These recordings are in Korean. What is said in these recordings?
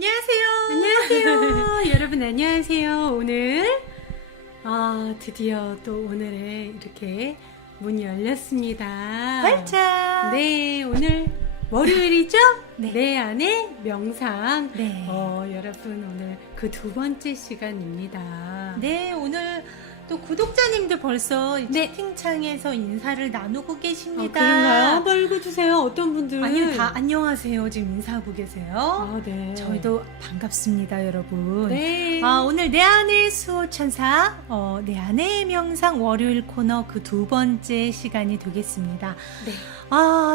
안녕하세요. 안녕하세요. 여러분 안녕하세요. 오늘 드디어 또 오늘에 이렇게 문이 열렸습니다. 활짝. 네, 오늘 월요일이죠? 네. 내 안의 명상. 네. 여러분 오늘 그 두 번째 시간입니다. 네, 오늘 또 구독자님들 벌써 네. 채팅창에서 인사를 나누고 계십니다. 그런가요? 한번 읽어주세요. 어떤 분들? 아니요, 다 안녕하세요. 지금 인사하고 계세요. 네. 저희도 반갑습니다, 여러분. 네. 오늘 내 안의 수호천사, 내 안의 명상 월요일 코너 그 두 번째 시간이 되겠습니다. 네.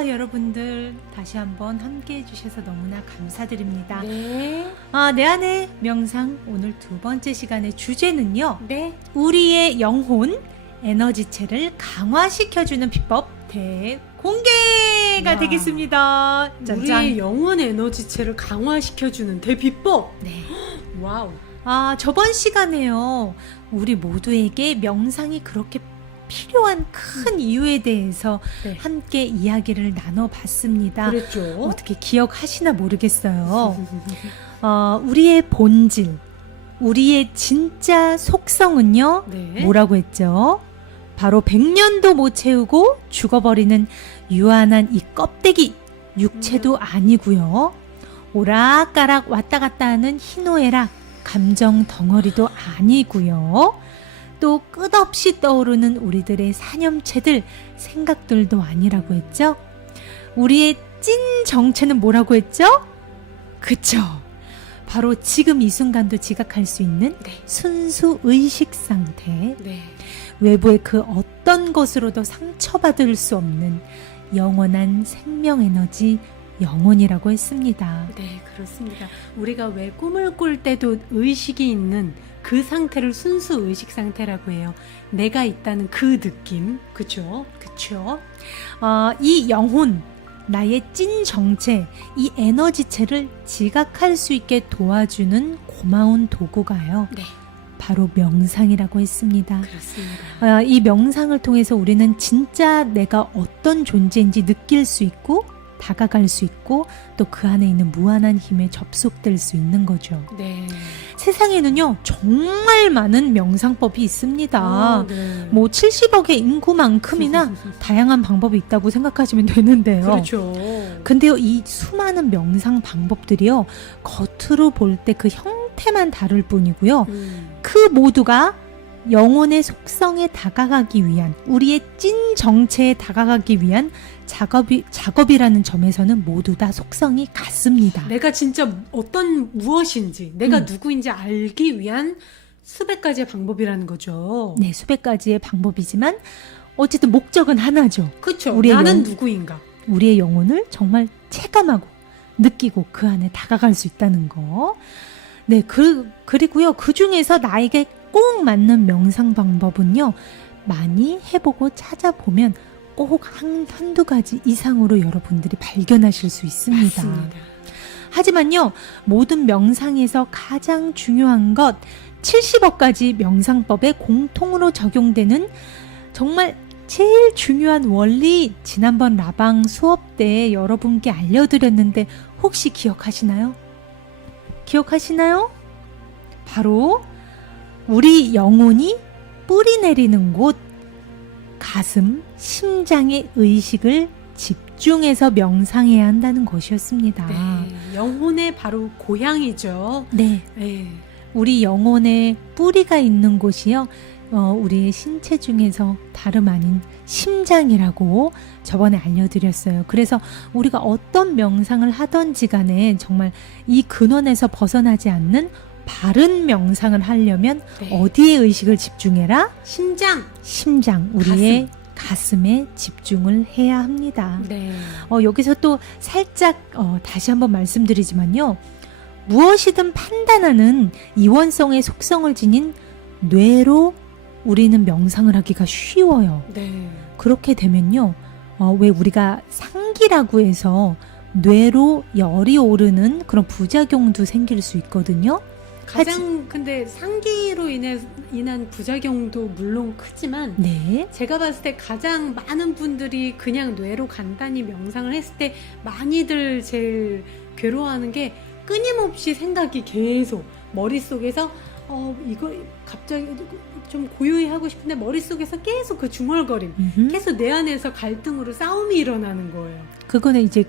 여러분들 다시 한번 함께 해주셔서 너무나 감사드립니다. 네. 내 안의 명상 오늘 두 번째 시간의 주제는요. 네. 우리의 영혼 에너지체를 강화시켜주는 비법 대공개가 와. 되겠습니다. 짠짠. 우리의 영혼 에너지체를 강화시켜주는 대비법. 네. 와우. 저번 시간에요. 우리 모두에게 명상이 그렇게 필요한 큰 이유에 대해서 네. 함께 이야기를 나눠봤습니다. 그랬죠. 어떻게 기억하시나 모르겠어요. 우리의 본질, 우리의 진짜 속성은요. 네. 뭐라고 했죠? 바로 100년도 못 채우고 죽어버리는 유한한 이 껍데기, 육체도 아니고요. 오락가락 왔다 갔다 하는 희노애락, 감정 덩어리도 아니고요. 또 끝없이 떠오르는 우리들의 사념체들, 생각들도 아니라고 했죠. 우리의 찐 정체는 뭐라고 했죠? 그쵸. 바로 지금 이 순간도 지각할 수 있는 네. 순수 의식 상태, 네. 외부의 그 어떤 것으로도 상처받을 수 없는 영원한 생명 에너지, 영혼이라고 했습니다. 네, 그렇습니다. 우리가 왜 꿈을 꿀 때도 의식이 있는 그 상태를 순수 의식 상태라고 해요. 내가 있다는 그 느낌. 그쵸? 그쵸? 이 영혼, 나의 찐 정체, 이 에너지체를 지각할 수 있게 도와주는 고마운 도구가요. 네, 바로 명상이라고 했습니다. 그렇습니다. 이 명상을 통해서 우리는 진짜 내가 어떤 존재인지 느낄 수 있고 다가갈 수 있고 또 그 안에 있는 무한한 힘에 접속될 수 있는 거죠. 네. 세상에는요 정말 많은 명상법이 있습니다. 네. 뭐 70억의 인구만큼이나 다양한 방법이 있다고 생각하시면 되는데요. 그렇죠. 근데요 이 수많은 명상 방법들이요 겉으로 볼 때 그 형태만 다를 뿐이고요. 그 모두가 영혼의 속성에 다가가기 위한, 우리의 찐 정체에 다가가기 위한 작업이라는 점에서는 모두 다 속성이 같습니다. 내가 진짜 무엇인지, 내가 누구인지 알기 위한 수백 가지의 방법이라는 거죠. 네, 수백 가지의 방법이지만 어쨌든 목적은 하나죠. 그렇죠. 우리의 나는 누구인가. 우리의 영혼을 정말 체감하고 느끼고 그 안에 다가갈 수 있다는 거. 네, 그리고요 그 중에서 나에게 꼭 맞는 명상 방법은요 많이 해보고 찾아보면 꼭 한두 가지 이상으로 여러분들이 발견하실 수 있습니다. 맞습니다. 하지만요 모든 명상에서 가장 중요한 것 70억 가지 명상법에 공통으로 적용되는 정말 제일 중요한 원리, 지난번 라방 수업 때 여러분께 알려드렸는데 혹시 기억하시나요? 바로 우리 영혼이 뿌리 내리는 곳, 가슴, 심장의 의식을 집중해서 명상해야 한다는 것이었습니다. 네, 영혼의 바로 고향이죠. 네. 네. 우리 영혼의 뿌리가 있는 곳이요. 우리의 신체 중에서 다름 아닌 심장이라고 저번에 알려드렸어요. 그래서 우리가 어떤 명상을 하던지 간에 정말 이 근원에서 벗어나지 않는 바른 명상을 하려면 네. 어디에 의식을 집중해라? 심장, 우리의 가슴에 집중을 해야 합니다. 네. 여기서 또 살짝 다시 한번 말씀드리지만요. 무엇이든 판단하는 이원성의 속성을 지닌 뇌로 우리는 명상을 하기가 쉬워요. 네. 그렇게 되면요. 왜 우리가 상기라고 해서 뇌로 열이 오르는 그런 부작용도 생길 수 있거든요. 근데 상기로 인한 부작용도 물론 크지만 네. 제가 봤을 때 가장 많은 분들이 그냥 뇌로 간단히 명상을 했을 때 많이들 제일 괴로워하는 게 끊임없이 생각이 계속 머릿속에서 이거 갑자기 좀 고요히 하고 싶은데 머릿속에서 계속 그 중얼거림, 계속 내 안에서 갈등으로 싸움이 일어나는 거예요. 그거는 이제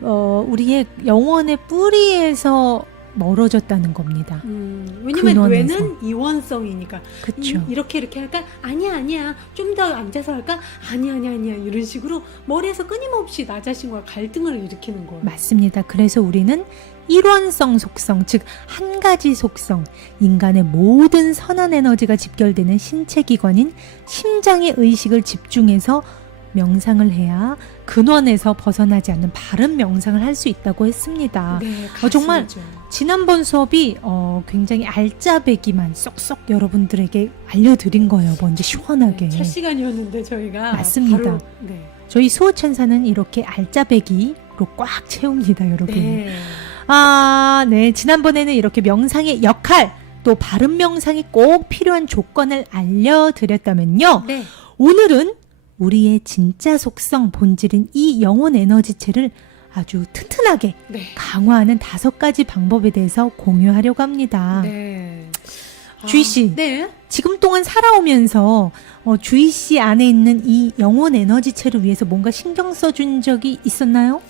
우리의 영혼의 뿌리에서 멀어졌다는 겁니다. 왜냐면 근원에서. 뇌는 이원성이니까. 그쵸. 이렇게 할까? 아니야. 좀 더 앉아서 할까? 아니야. 이런 식으로 머리에서 끊임없이 나 자신과 갈등을 일으키는 거예요. 맞습니다. 그래서 우리는 일원성 속성, 즉 한 가지 속성, 인간의 모든 선한 에너지가 집결되는 신체 기관인 심장의 의식을 집중해서 명상을 해야 근원에서 벗어나지 않는 바른 명상을 할 수 있다고 했습니다. 네, 정말 가슴이죠. 지난번 수업이 굉장히 알짜배기만 쏙쏙 여러분들에게 알려드린 거예요. 먼저 시원하게. 네, 첫 시간이었는데 저희가 맞습니다. 바로, 네. 저희 수호천사는 이렇게 알짜배기로 꽉 채웁니다, 여러분. 네. 네. 지난번에는 이렇게 명상의 역할, 또 바른 명상이 꼭 필요한 조건을 알려드렸다면요. 네. 오늘은 우리의 진짜 속성, 본질인 이 영혼 에너지체를 아주 튼튼하게 네. 강화하는 5가지 방법에 대해서 공유하려고 합니다. 네. 주희 씨. 네. 지금 동안 살아오면서 주희 씨 안에 있는 이 영혼 에너지체를 위해서 뭔가 신경 써준 적이 있었나요?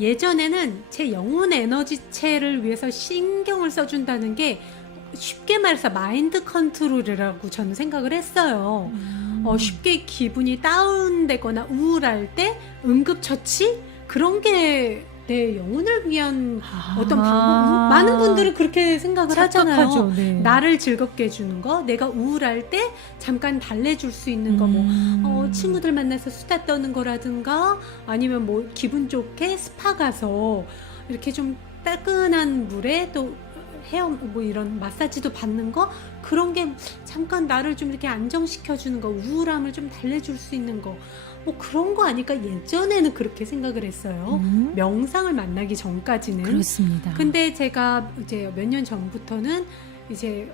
예전에는 제 영혼 에너지체를 위해서 신경을 써준다는 게 쉽게 말해서 마인드 컨트롤이라고 저는 생각을 했어요. 쉽게 기분이 다운되거나 우울할 때 응급처치? 그런 게 내 영혼을 위한 어떤 방법. 많은 분들은 그렇게 생각을 하잖아요. 착각하죠. 네. 나를 즐겁게 해주는 거, 내가 우울할 때 잠깐 달래줄 수 있는 거, 친구들 만나서 수다 떠는 거라든가, 아니면 뭐 기분 좋게 스파 가서 이렇게 좀 따끈한 물에 또 헤어 뭐 이런 마사지도 받는 거, 그런 게 잠깐 나를 좀 이렇게 안정시켜주는 거, 우울함을 좀 달래줄 수 있는 거, 뭐 그런 거 아닐까 예전에는 그렇게 생각을 했어요. 명상을 만나기 전까지는. 그렇습니다. 근데 제가 이제 몇 년 전부터는 이제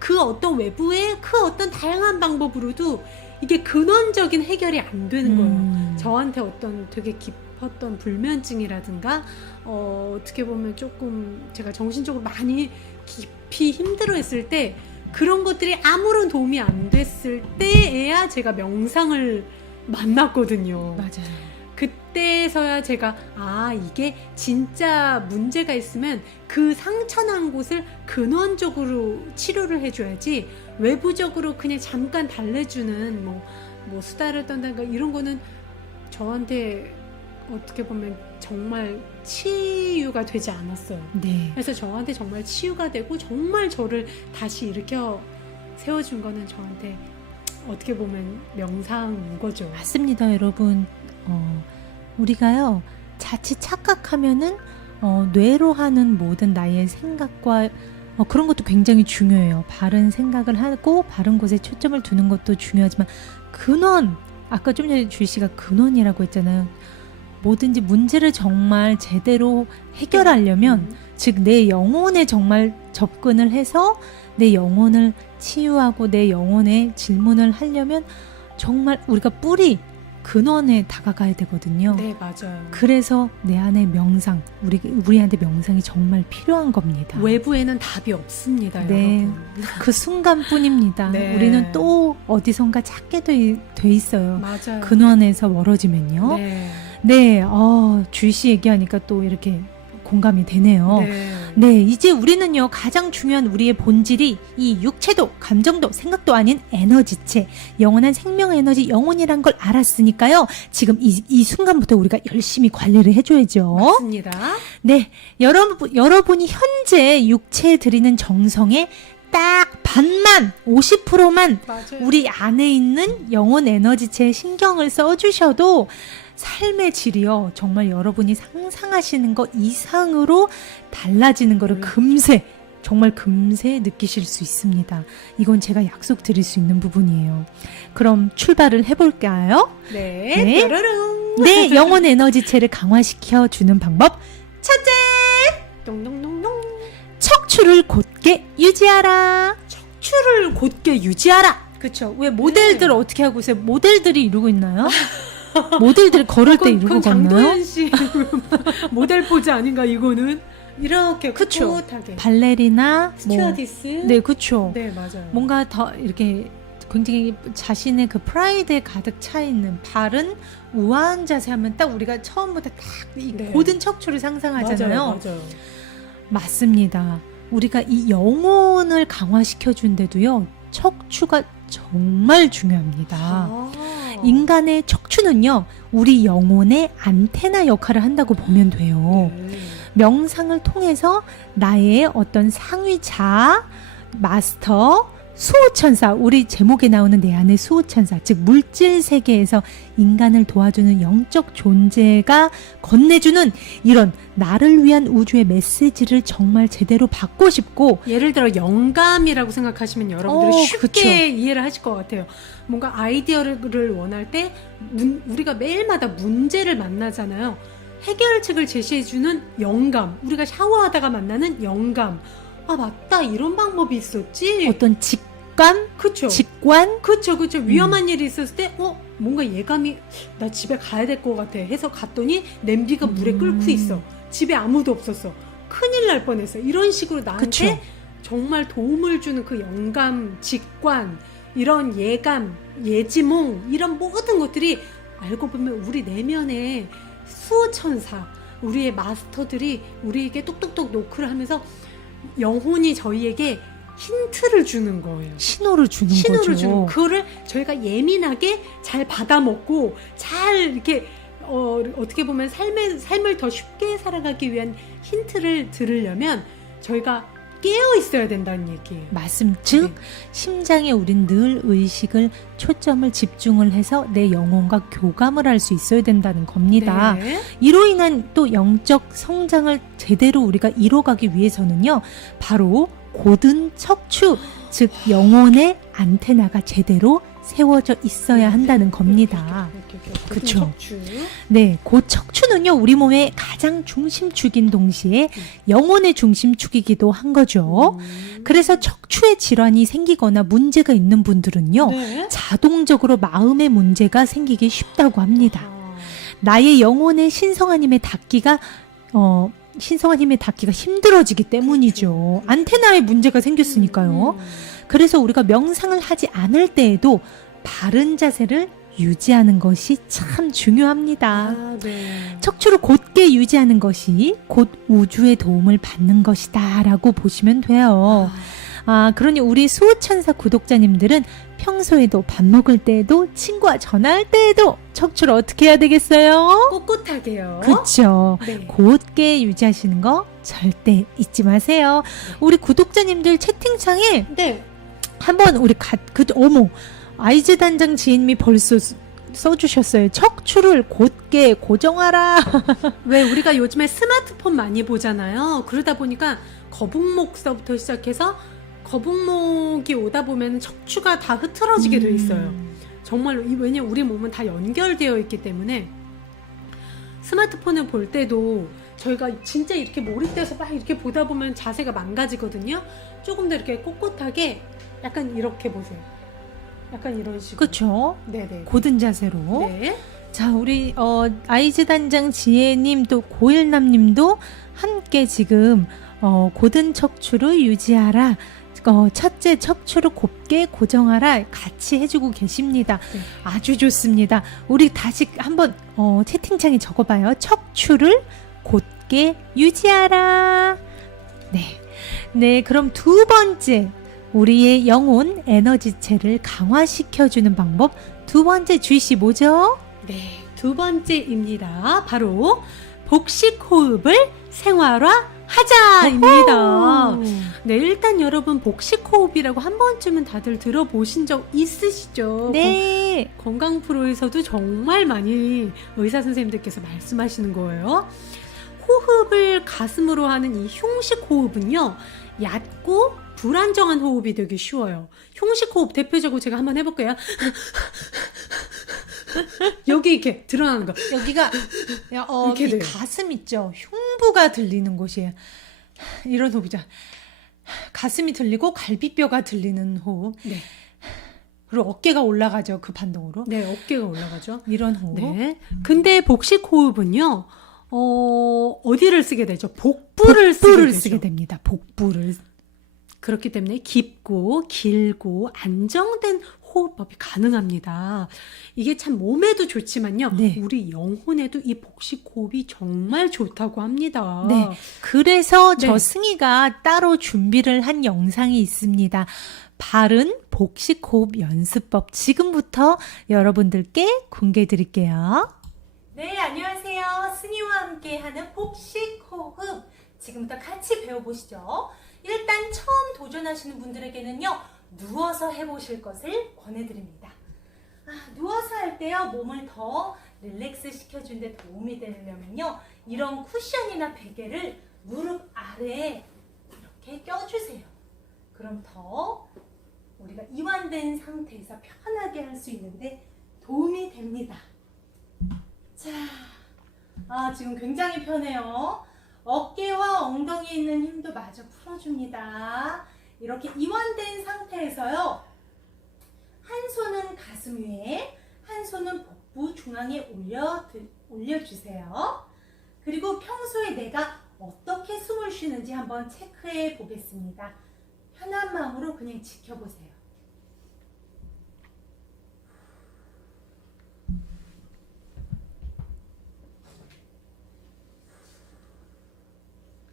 그 어떤 외부의 그 어떤 다양한 방법으로도 이게 근원적인 해결이 안 되는 거예요. 저한테 어떤 되게 깊었던 불면증이라든가 어떻게 보면 조금 제가 정신적으로 많이 깊이 힘들어했을 때, 그런 것들이 아무런 도움이 안 됐을 때에야 제가 명상을 만났거든요. 맞아요. 그때서야 제가 이게 진짜 문제가 있으면 그 상처난 곳을 근원적으로 치료를 해줘야지, 외부적으로 그냥 잠깐 달래주는 뭐 수다를 떤다든가 이런 거는 저한테 어떻게 보면 정말 치유가 되지 않았어요. 네. 그래서 저한테 정말 치유가 되고 정말 저를 다시 일으켜 세워준 거는 저한테 어떻게 보면 명상인 거죠. 맞습니다, 여러분. 우리가요, 자칫 착각하면은 뇌로 하는 모든 나의 생각과 그런 것도 굉장히 중요해요. 바른 생각을 하고 바른 곳에 초점을 두는 것도 중요하지만, 근원, 아까 좀 전에 주희 씨가 근원이라고 했잖아요. 뭐든지 문제를 정말 제대로 해결하려면, 즉 내 영혼에 정말 접근을 해서 내 영혼을 치유하고 내 영혼에 질문을 하려면 정말 우리가 뿌리, 근원에 다가가야 되거든요. 네, 맞아요. 그래서 내 안에 명상, 우리한테 명상이 정말 필요한 겁니다. 외부에는 답이 없습니다, 네. 여러분. 그 순간뿐입니다. 네. 우리는 또 어디선가 찾게 돼 있어요. 맞아요. 근원에서 멀어지면요. 네. 네, 주희 씨 얘기하니까 또 이렇게 공감이 되네요. 네. 네, 이제 우리는요, 가장 중요한 우리의 본질이 이 육체도, 감정도, 생각도 아닌 에너지체, 영원한 생명 에너지, 영혼이란 걸 알았으니까요. 지금 이 순간부터 우리가 열심히 관리를 해줘야죠. 맞습니다. 네, 여러분이 현재 육체에 드리는 정성의 딱 반만, 50%만 맞아요. 우리 안에 있는 영혼 에너지체에 신경을 써주셔도 삶의 질이요, 정말 여러분이 상상하시는 것 이상으로 달라지는 거를 정말 금세 느끼실 수 있습니다. 이건 제가 약속드릴 수 있는 부분이에요. 그럼 출발을 해볼까요? 네. 네. 뾰로롱. 네, 영혼 에너지체를 강화시켜 주는 방법. 첫째, 동동동동. 척추를 곧게 유지하라. 척추를 곧게 유지하라. 그쵸. 왜 모델들 네. 어떻게 하고 있어요? 모델들이 이러고 있나요? 모델들이 걸을 때 그건 이러고 걷나요? 장도연 씨 모델 포즈 아닌가 이거는? 이렇게 그쵸. 꿋꿋하게. 발레리나 스튜어디스. 네, 그렇죠. 네, 맞아요. 뭔가 더 이렇게 굉장히 자신의 그 프라이드에 가득 차 있는 바른 우아한 자세 하면 딱 우리가 처음부터 딱 이 네. 고든 척추를 상상하잖아요. 맞아요. 맞습니다. 우리가 이 영혼을 강화시켜 준데도요. 척추가 정말 중요합니다. 아. 인간의 척추는요. 우리 영혼의 안테나 역할을 한다고 보면 돼요. 네. 명상을 통해서 나의 어떤 상위자, 마스터, 수호천사, 우리 제목에 나오는 내 안의 수호천사, 즉 물질 세계에서 인간을 도와주는 영적 존재가 건네주는 이런 나를 위한 우주의 메시지를 정말 제대로 받고 싶고, 예를 들어 영감이라고 생각하시면 여러분들이 쉽게 그쵸. 이해를 하실 것 같아요. 뭔가 아이디어를 원할 때 우리가 매일마다 문제를 만나잖아요. 해결책을 제시해주는 영감, 우리가 샤워하다가 만나는 영감. 아 맞다, 이런 방법이 있었지. 어떤 직감, 그쵸. 직관, 그쵸. 위험한 일이 있었을 때, 뭔가 예감이, 나 집에 가야 될 것 같아. 해서 갔더니 냄비가 물에 끓고 있어. 집에 아무도 없었어. 큰일 날 뻔했어. 이런 식으로 나한테 그쵸. 정말 도움을 주는 그 영감, 직관, 이런 예감, 예지몽, 이런 모든 것들이 알고 보면 우리 내면에 수호천사, 우리의 마스터들이 우리에게 똑똑똑 노크를 하면서 영혼이 저희에게 힌트를 주는 거예요. 신호를 주는 신호를 거죠. 주는 그거를 저희가 예민하게 잘 받아먹고 잘 이렇게 어떻게 보면 삶을 더 쉽게 살아가기 위한 힌트를 들으려면 저희가 깨어 있어야 된다는 얘기예요. 말씀, 즉 네. 심장에 우린 늘 의식을 초점을 집중을 해서 내 영혼과 교감을 할 수 있어야 된다는 겁니다. 네. 이로 인한 또 영적 성장을 제대로 우리가 이뤄가기 위해서는요, 바로 고든 척추, 즉 영혼의 안테나가 제대로 세워져 있어야 한다는 겁니다. 그쵸. 척추. 네, 그 척추는요, 우리 몸의 가장 중심축인 동시에 영혼의 중심축이기도 한 거죠. 그래서 척추에 질환이 생기거나 문제가 있는 분들은요, 네. 자동적으로 마음의 문제가 생기기 쉽다고 합니다. 아. 나의 영혼의 신성한 힘에 닿기가 힘들어지기 때문이죠. 안테나에 문제가 생겼으니까요. 그래서 우리가 명상을 하지 않을 때에도 바른 자세를 유지하는 것이 참 중요합니다. 아, 네. 척추를 곧게 유지하는 것이 곧 우주의 도움을 받는 것이다 라고 보시면 돼요. 그러니 우리 수호천사 구독자님들은 평소에도 밥 먹을 때에도 친구와 전화할 때에도 척추를 어떻게 해야 되겠어요? ቍ꿋하게요. 그렇죠. 네. 곧게 유지하시는 거 절대 잊지 마세요. 우리 구독자님들 채팅창에 네. 한번 우리 어머, 아이즈 단장 지인님이 벌써 써주셨어요. 척추를 곧게 고정하라. 왜 우리가 요즘에 스마트폰 많이 보잖아요. 그러다 보니까 거북목서부터 시작해서 거북목이 오다 보면 척추가 다 흐트러지게 돼 있어요. 정말로. 왜냐면 우리 몸은 다 연결되어 있기 때문에 스마트폰을 볼 때도 저희가 진짜 이렇게 몰입돼서 막 이렇게 보다 보면 자세가 망가지거든요. 조금 더 이렇게 꼿꼿하게 약간 이렇게 보세요. 약간 이런 식으로. 그렇죠. 네네. 고든 자세로. 네. 자, 우리 아이즈 단장 지혜님 또 고일남님도 함께 지금 고든 척추를 유지하라. 첫째, 척추를 곱게 고정하라 같이 해주고 계십니다. 네. 아주 좋습니다. 우리 다시 한번 채팅창에 적어봐요. 척추를 곧게 유지하라. 네, 그럼 두 번째, 우리의 영혼 에너지체를 강화시켜주는 방법 두 번째 주희씨 뭐죠? 네. 두 번째입니다. 바로 복식 호흡을 생활화하자입니다. 네, 일단 여러분 복식 호흡이라고 한 번쯤은 다들 들어보신 적 있으시죠? 네. 건강 프로에서도 정말 많이 의사 선생님들께서 말씀하시는 거예요. 호흡을 가슴으로 하는 이 흉식 호흡은요, 얕고 불안정한 호흡이 되기 쉬워요. 흉식 호흡 대표적으로 제가 한번 해볼게요. 여기 이렇게 드러나는 거. 여기가 이렇게 이 돼요. 가슴 있죠. 흉부가 들리는 곳이에요. 이런 호흡이죠. 가슴이 들리고 갈비뼈가 들리는 호흡. 네. 그리고 어깨가 올라가죠. 그 반동으로. 네, 어깨가 올라가죠. 이런 호흡. 네. 근데 복식 호흡은요. 어디를 쓰게 되죠? 복부를 쓰게 됩니다. 복부를. 그렇기 때문에 깊고 길고 안정된 호흡법이 가능합니다. 이게 참 몸에도 좋지만요. 네. 우리 영혼에도 이 복식 호흡이 정말 좋다고 합니다. 네. 그래서 네. 저 승희가 따로 준비를 한 영상이 있습니다. 바른 복식 호흡 연습법 지금부터 여러분들께 공개해 드릴게요. 네, 안녕하세요. 승희와 함께 하는 복식 호흡 지금부터 같이 배워보시죠. 일단 처음 도전하시는 분들에게는요. 누워서 해보실 것을 권해드립니다. 누워서 할 때요. 몸을 더 릴렉스 시켜준 데 도움이 되려면요. 이런 쿠션이나 베개를 무릎 아래에 이렇게 껴주세요. 그럼 더 우리가 이완된 상태에서 편하게 할 수 있는데 도움이 됩니다. 자, 지금 굉장히 편해요. 어깨와 엉덩이에 있는 힘도 마저 풀어줍니다. 이렇게 이완된 상태에서요. 한 손은 가슴 위에, 한 손은 복부 중앙에 올려주세요. 그리고 평소에 내가 어떻게 숨을 쉬는지 한번 체크해 보겠습니다. 편한 마음으로 그냥 지켜보세요.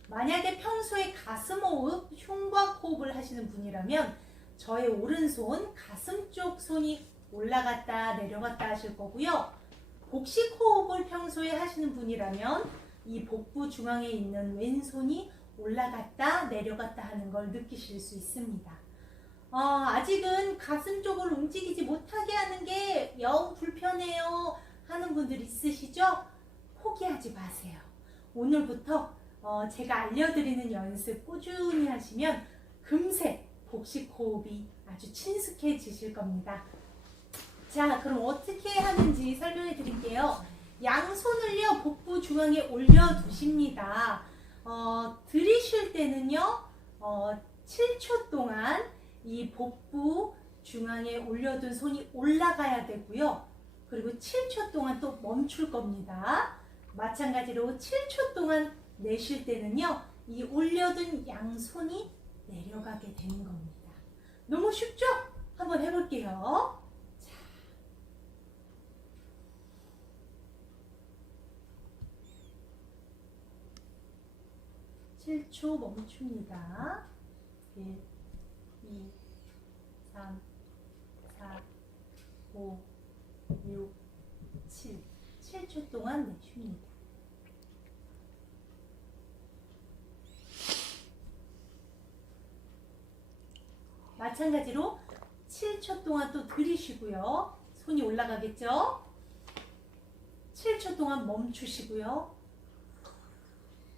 만약에 평소에 가슴 호흡, 흉곽 호흡을 하시는 분이라면 저의 오른손, 가슴 쪽 손이 올라갔다 내려갔다 하실 거고요. 복식 호흡을 평소에 하시는 분이라면 이 복부 중앙에 있는 왼손이 올라갔다 내려갔다 하는 걸 느끼실 수 있습니다. 아직은 가슴 쪽을 움직이지 못하게 하는 게 영 불편해요 하는 분들 있으시죠? 포기하지 마세요. 오늘부터 제가 알려드리는 연습 꾸준히 하시면 금세 복식 호흡이 아주 친숙해지실 겁니다. 자, 그럼 어떻게 하는지 설명해 드릴게요. 양손을요 복부 중앙에 올려두십니다. 들이쉴 때는요 7초 동안 이 복부 중앙에 올려둔 손이 올라가야 되고요. 그리고 7초 동안 또 멈출 겁니다. 마찬가지로 7초 동안 내쉴 때는요 이 올려둔 양손이 내려가게 되는 겁니다. 너무 쉽죠? 한번 해볼게요. 자. 7초 멈춥니다. 1, 2, 3, 4, 5, 6, 7. 7초 동안 내쉽니다. 마찬가지로 7초 동안 또 들이쉬고요. 손이 올라가겠죠? 7초 동안 멈추시고요.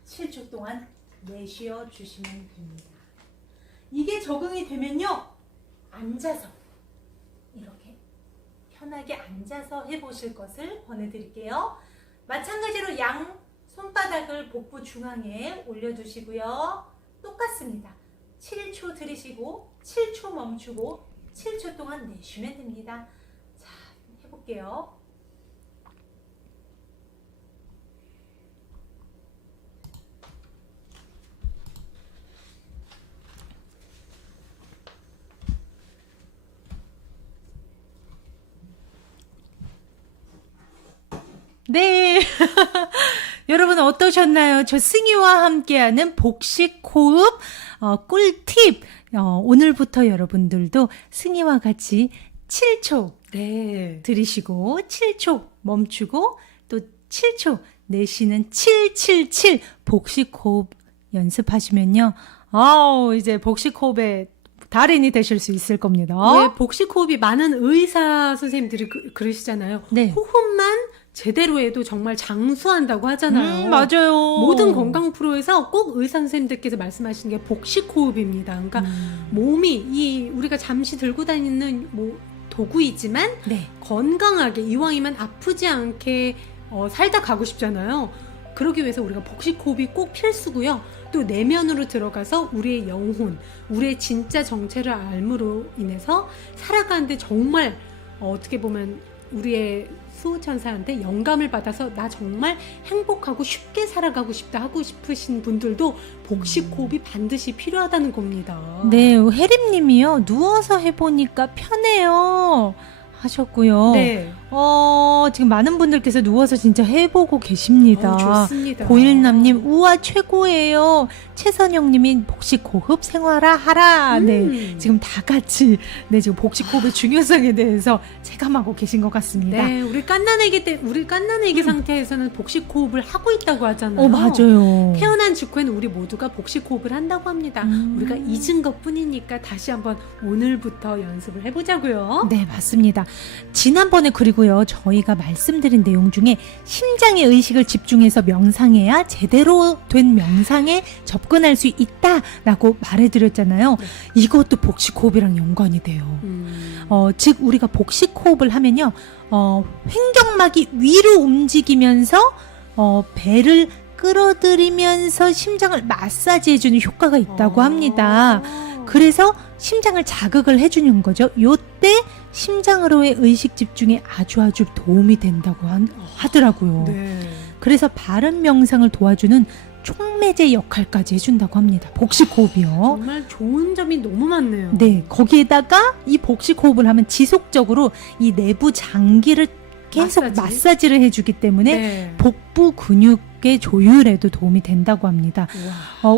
7초 동안 내쉬어 주시면 됩니다. 이게 적응이 되면요. 앉아서 이렇게 편하게 앉아서 해보실 것을 권해드릴게요. 마찬가지로 양 손바닥을 복부 중앙에 올려두시고요. 똑같습니다. 7초 들이쉬고 7초 멈추고 7초 동안 내쉬면 됩니다. 자, 해볼게요. 네. 여러분 어떠셨나요? 저 승희와 함께하는 복식 호흡 꿀팁. 오늘부터 여러분들도 승희와 같이 7초 네. 들이쉬고 7초 멈추고 또 7초 내쉬는 777 복식 호흡 연습하시면요. 이제 복식 호흡의 달인이 되실 수 있을 겁니다. 왜 복식 호흡이 많은 의사 선생님들이 그러시잖아요. 네. 호흡만 제대로 해도 정말 장수한다고 하잖아요. 맞아요. 모든 건강 프로에서 꼭 의사 선생님들께서 말씀하시는 게 복식 호흡입니다. 그러니까 몸이 우리가 잠시 들고 다니는 도구이지만 네. 건강하게 이왕이면 아프지 않게 살다 가고 싶잖아요. 그러기 위해서 우리가 복식호흡이 꼭 필수고요. 또 내면으로 들어가서 우리의 영혼, 우리의 진짜 정체를 알므로 인해서 살아가는데 정말 어떻게 보면 우리의 수호천사한테 영감을 받아서 나 정말 행복하고 쉽게 살아가고 싶다 하고 싶으신 분들도 복식호흡이 반드시 필요하다는 겁니다. 네, 혜림님이요. 누워서 해보니까 편해요. 하셨고요. 네. 지금 많은 분들께서 누워서 진짜 해보고 계십니다. 좋습니다. 고일남님, 우와, 최고예요. 최선영님이 복식호흡 생활화 하라. 네. 지금 다 같이, 네, 지금 복식호흡의 중요성에 대해서 체감하고 계신 것 같습니다. 네, 우리 깐난애기 상태에서는 복식호흡을 하고 있다고 하잖아요. 맞아요. 태어난 직후에는 우리 모두가 복식호흡을 한다고 합니다. 우리가 잊은 것 뿐이니까 다시 한번 오늘부터 연습을 해보자고요. 네, 맞습니다. 지난번에 그리고요, 저희가 말씀드린 내용 중에 심장의 의식을 집중해서 명상해야 제대로 된 명상에 접근할 수 있다라고 말해드렸잖아요. 네. 이것도 복식호흡이랑 연관이 돼요. 즉 우리가 복식호흡을 하면요, 횡격막이 위로 움직이면서 배를 끌어들이면서 심장을 마사지해주는 효과가 있다고 합니다. 그래서 심장을 자극을 해주는 거죠. 요때 심장으로의 의식 집중에 아주 도움이 된다고 하더라고요. 네. 그래서 바른 명상을 도와주는 촉매제 역할까지 해준다고 합니다. 복식호흡이요. 정말 좋은 점이 너무 많네요. 네, 거기에다가 이 복식호흡을 하면 지속적으로 이 내부 장기를 계속 마사지를 해주기 때문에 네. 복부 근육의 조율에도 도움이 된다고 합니다.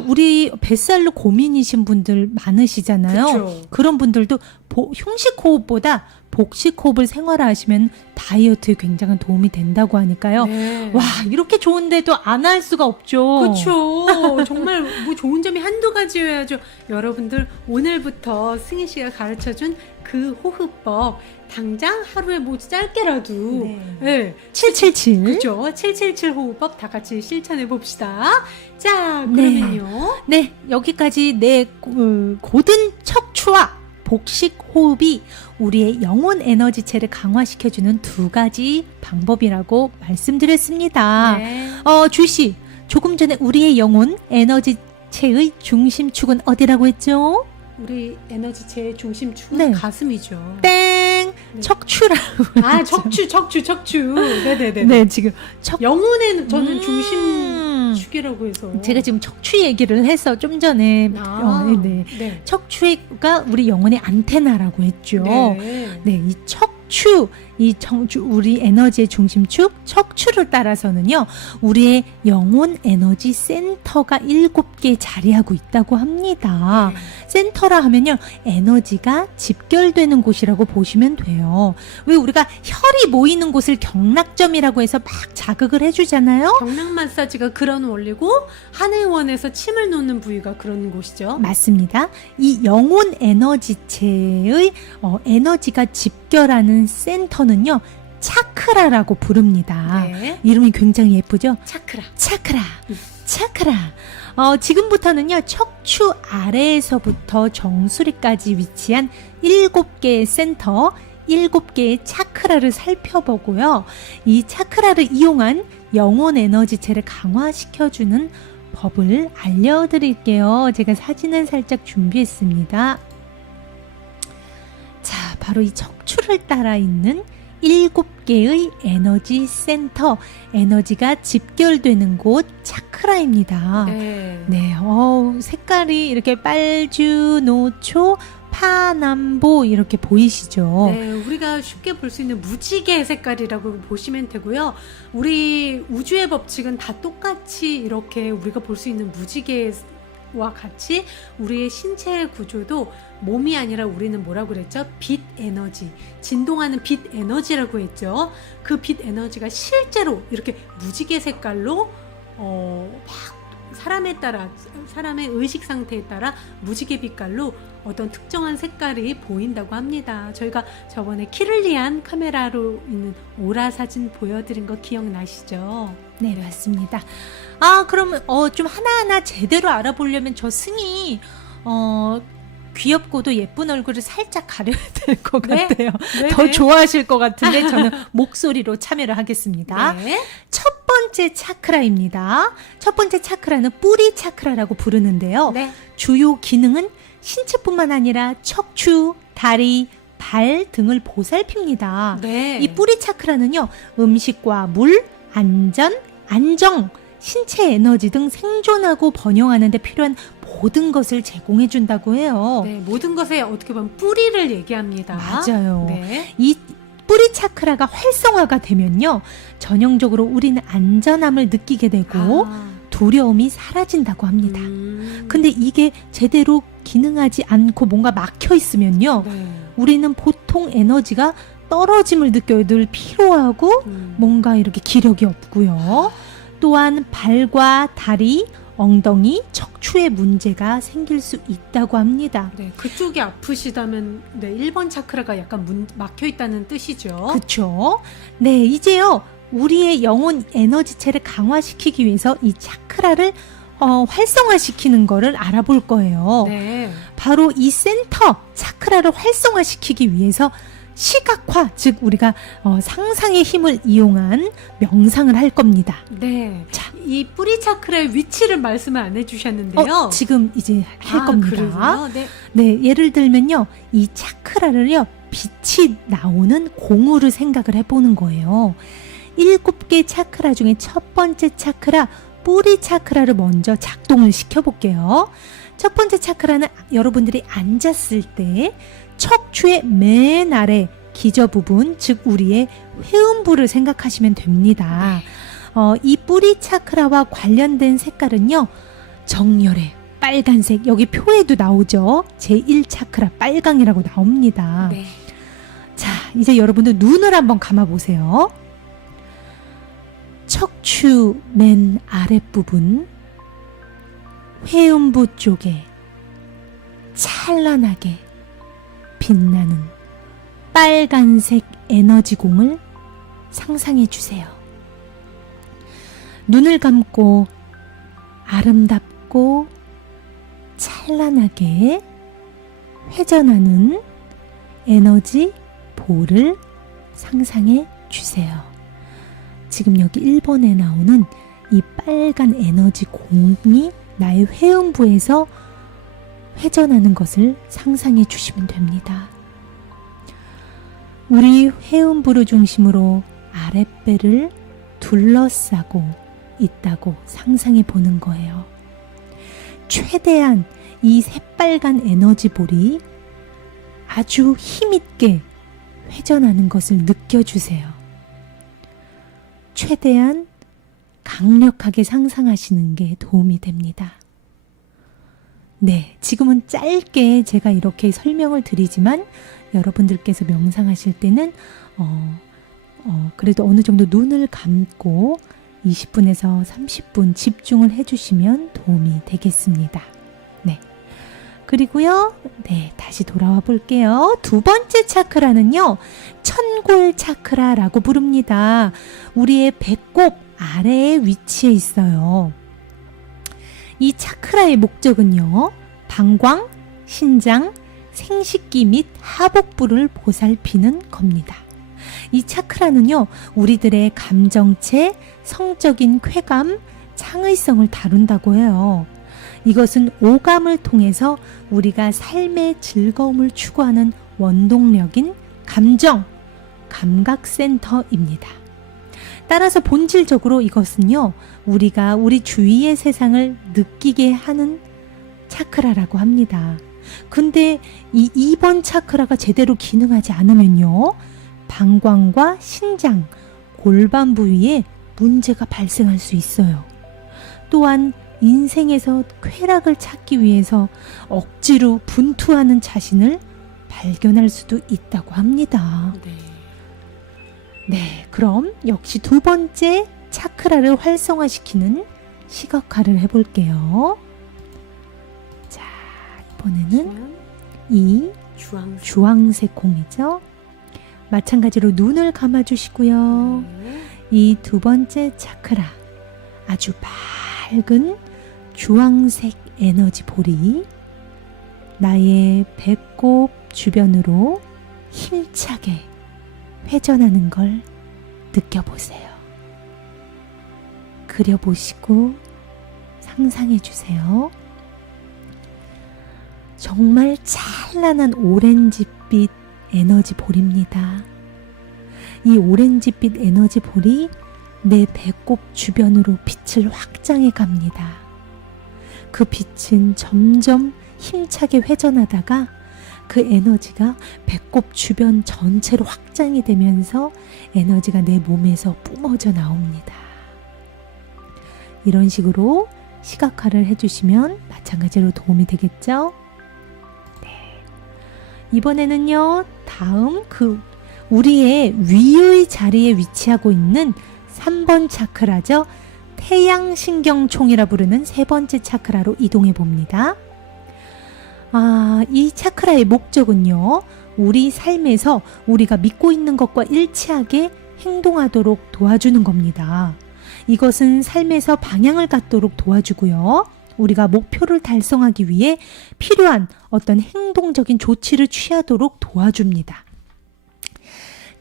우리 뱃살로 고민이신 분들 많으시잖아요. 그쵸. 그런 분들도 흉식호흡보다 복식호흡을 생활화하시면 다이어트에 굉장한 도움이 된다고 하니까요. 네. 와, 이렇게 좋은데도 안 할 수가 없죠. 그렇죠. 정말 뭐 좋은 점이 한두 가지여야죠. 여러분들 오늘부터 승희 씨가 가르쳐준 그 호흡법 당장 하루에 뭐 짧게라도 네. 777. 그렇죠. 777 호흡법 다 같이 실천해 봅시다. 자, 그러면요. 네, 여기까지 내 고든 척추와 복식 호흡이 우리의 영혼 에너지체를 강화시켜주는 두 가지 방법이라고 말씀드렸습니다. 네. 주씨, 조금 전에 우리의 영혼 에너지체의 중심축은 어디라고 했죠? 우리 에너지체의 중심축은 네. 가슴이죠. 땡! 네. 척추라고. 아, 척추. 네네네. 네, 지금 영혼의 저는 중심축이라고 해서. 제가 지금 척추 얘기를 해서 좀 전에 네. 척추가 우리 영혼의 안테나라고 했죠. 네. 네, 이 척추, 우리 에너지의 중심축, 척추를 따라서는요, 우리의 영혼 에너지 센터가 7개 자리하고 있다고 합니다. 네. 센터라 하면요, 에너지가 집결되는 곳이라고 보시면 돼요. 왜 우리가 혈이 모이는 곳을 경락점이라고 해서 막 자극을 해주잖아요? 경락 마사지가 그런 원리고 한의원에서 침을 놓는 부위가 그런 곳이죠. 맞습니다. 이 영혼 에너지체의 에너지가 집결하는 센터는요, 차크라라고 부릅니다. 네. 이름이 굉장히 예쁘죠? 차크라. 차크라. 지금부터는요, 척추 아래에서부터 정수리까지 위치한 7개의 센터, 7개의 차크라를 살펴보고요. 이 차크라를 이용한 영혼 에너지체를 강화시켜주는 법을 알려드릴게요. 제가 사진을 살짝 준비했습니다. 자, 바로 이 척추를 따라 있는 7개의 에너지 센터, 에너지가 집결되는 곳 차크라입니다. 네, 색깔이 이렇게 빨주, 노초, 파남보 이렇게 보이시죠? 네, 우리가 쉽게 볼 수 있는 무지개 색깔이라고 보시면 되고요. 우리 우주의 법칙은 다 똑같이 이렇게 우리가 볼 수 있는 무지개와 같이 우리의 신체의 구조도 몸이 아니라 우리는 뭐라고 그랬죠? 빛 에너지, 진동하는 빛 에너지라고 했죠. 그 빛 에너지가 실제로 이렇게 무지개 색깔로 막 사람에 따라, 사람의 의식 상태에 따라 무지개 빛깔로 어떤 특정한 색깔이 보인다고 합니다. 저희가 저번에 키를리안 카메라로 있는 오라 사진 보여드린 거 기억나시죠? 네, 맞습니다. 그러면 좀 하나하나 제대로 알아보려면 저 승희 귀엽고도 예쁜 얼굴을 살짝 가려야 될 것 같아요. 더 좋아하실 것 같은데 저는 목소리로 참여를 하겠습니다. 네. 첫 번째 차크라입니다. 첫 번째 차크라는 뿌리 차크라라고 부르는데요. 네. 주요 기능은 신체뿐만 아니라 척추, 다리, 발 등을 보살핍니다. 네. 이 뿌리 차크라는요, 음식과 물, 안전, 안정, 신체 에너지 등 생존하고 번영하는 데 필요한 모든 것을 제공해 준다고 해요. 네, 모든 것에 어떻게 보면 뿌리를 얘기합니다. 맞아요. 네. 이 뿌리 차크라가 활성화가 되면요, 전형적으로 우리는 안전함을 느끼게 되고 두려움이 사라진다고 합니다. 근데 이게 제대로 기능하지 않고 뭔가 막혀 있으면요, 네. 우리는 보통 에너지가 떨어짐을 느껴요. 늘 피로하고 뭔가 이렇게 기력이 없고요. 또한 발과 다리, 엉덩이, 척추에 문제가 생길 수 있다고 합니다. 네, 그쪽이 아프시다면 네, 1번 차크라가 약간 막혀 있다는 뜻이죠. 그렇죠. 네, 이제요, 우리의 영혼 에너지체를 강화시키기 위해서 이 차크라를 활성화시키는 거를 알아볼 거예요. 네. 바로 이 센터 차크라를 활성화시키기 위해서 시각화, 즉 우리가 상상의 힘을 이용한 명상을 할 겁니다. 네. 자, 이 뿌리 차크라의 위치를 말씀을 안 해주셨는데요. 지금 이제 할 겁니다. 그러군요. 네. 네, 예를 들면요, 이 차크라를요, 빛이 나오는 공으로 생각을 해보는 거예요. 7개 차크라 중에 첫 번째 차크라, 뿌리 차크라를 먼저 작동을 시켜볼게요. 첫 번째 차크라는 여러분들이 앉았을 때 척추의 맨 아래 기저 부분, 즉 우리의 회음부를 생각하시면 됩니다. 이 뿌리 차크라와 관련된 색깔은요, 정열의 빨간색, 여기 표에도 나오죠. 제1 차크라 빨강이라고 나옵니다. 네. 자, 이제 여러분들 눈을 한번 감아보세요. 척추 맨 아랫부분, 회음부 쪽에 찬란하게 빛나는 빨간색 에너지공을 상상해 주세요. 눈을 감고 아름답고 찬란하게 회전하는 에너지 볼을 상상해 주세요. 지금 여기 1번에 나오는 이 빨간 에너지 공이 나의 회음부에서 회전하는 것을 상상해 주시면 됩니다. 우리 회음부를 중심으로 아랫배를 둘러싸고 있다고 상상해 보는 거예요. 최대한 이 새빨간 에너지 볼이 아주 힘있게 회전하는 것을 느껴주세요. 최대한 강력하게 상상하시는 게 도움이 됩니다. 네, 지금은 짧게 제가 이렇게 설명을 드리지만 여러분들께서 명상하실 때는 그래도 어느 정도 눈을 감고 20분에서 30분 집중을 해주시면 도움이 되겠습니다. 네, 그리고요, 네, 다시 돌아와 볼게요. 두 번째 차크라는요, 천골 차크라라고 부릅니다. 우리의 배꼽 아래에 위치해 있어요. 이 차크라의 목적은요, 방광, 신장, 생식기 및 하복부를 보살피는 겁니다. 이 차크라는요, 우리들의 감정체, 성적인 쾌감, 창의성을 다룬다고 해요. 이것은 오감을 통해서 우리가 삶의 즐거움을 추구하는 원동력인 감정, 감각센터입니다. 따라서 본질적으로 이것은요, 우리가 우리 주위의 세상을 느끼게 하는 차크라라고 합니다. 근데 이 2번 차크라가 제대로 기능하지 않으면요, 방광과 신장, 골반 부위에 문제가 발생할 수 있어요. 또한 인생에서 쾌락을 찾기 위해서 억지로 분투하는 자신을 발견할 수도 있다고 합니다. 네. 네, 그럼 역시 두 번째 차크라를 활성화시키는 시각화를 해볼게요. 자, 이번에는 이 주황색 공이죠. 마찬가지로 눈을 감아주시고요. 이 두 번째 차크라, 아주 밝은 주황색 에너지 볼이 나의 배꼽 주변으로 힘차게 회전하는 걸 느껴보세요. 그려보시고 상상해 주세요. 정말 찬란한 오렌지빛 에너지 볼입니다. 이 오렌지빛 에너지 볼이 내 배꼽 주변으로 빛을 확장해 갑니다. 그 빛은 점점 힘차게 회전하다가 그 에너지가 배꼽 주변 전체로 확장이 되면서 에너지가 내 몸에서 뿜어져 나옵니다. 이런 식으로 시각화를 해주시면 마찬가지로 도움이 되겠죠? 네. 이번에는요, 다음 우리의 위의 자리에 위치하고 있는 3번 차크라죠. 태양신경총이라 부르는 세 번째 차크라로 이동해 봅니다. 이 차크라의 목적은요, 우리 삶에서 우리가 믿고 있는 것과 일치하게 행동하도록 도와주는 겁니다. 이것은 삶에서 방향을 갖도록 도와주고요. 우리가 목표를 달성하기 위해 필요한 어떤 행동적인 조치를 취하도록 도와줍니다.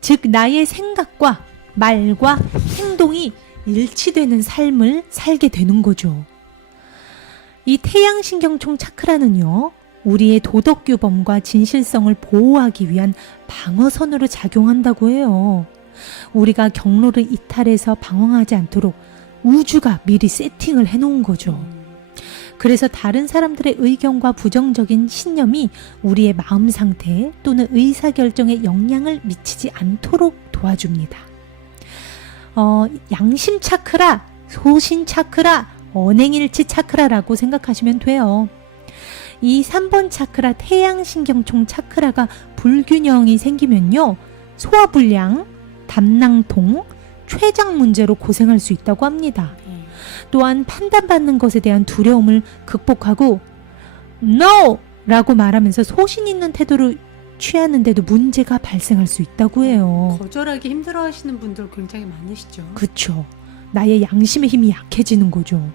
즉, 나의 생각과 말과 행동이 일치되는 삶을 살게 되는 거죠. 이 태양신경총 차크라는요, 우리의 도덕규범과 진실성을 보호하기 위한 방어선으로 작용한다고 해요. 우리가 경로를 이탈해서 방황하지 않도록 우주가 미리 세팅을 해놓은 거죠. 그래서 다른 사람들의 의견과 부정적인 신념이 우리의 마음 상태 또는 의사결정에 영향을 미치지 않도록 도와줍니다. 양심 차크라, 소신 차크라, 언행일치 차크라라고 생각하시면 돼요. 이 3번 차크라 태양신경총 차크라가 불균형이 생기면요, 소화불량, 담낭통, 췌장 문제로 고생할 수 있다고 합니다. 또한 판단받는 것에 대한 두려움을 극복하고 NO! 라고 말하면서 소신 있는 태도를 취하는데도 문제가 발생할 수 있다고 해요. 거절하기 힘들어하시는 분들 굉장히 많으시죠. 그렇죠. 나의 양심의 힘이 약해지는 거죠.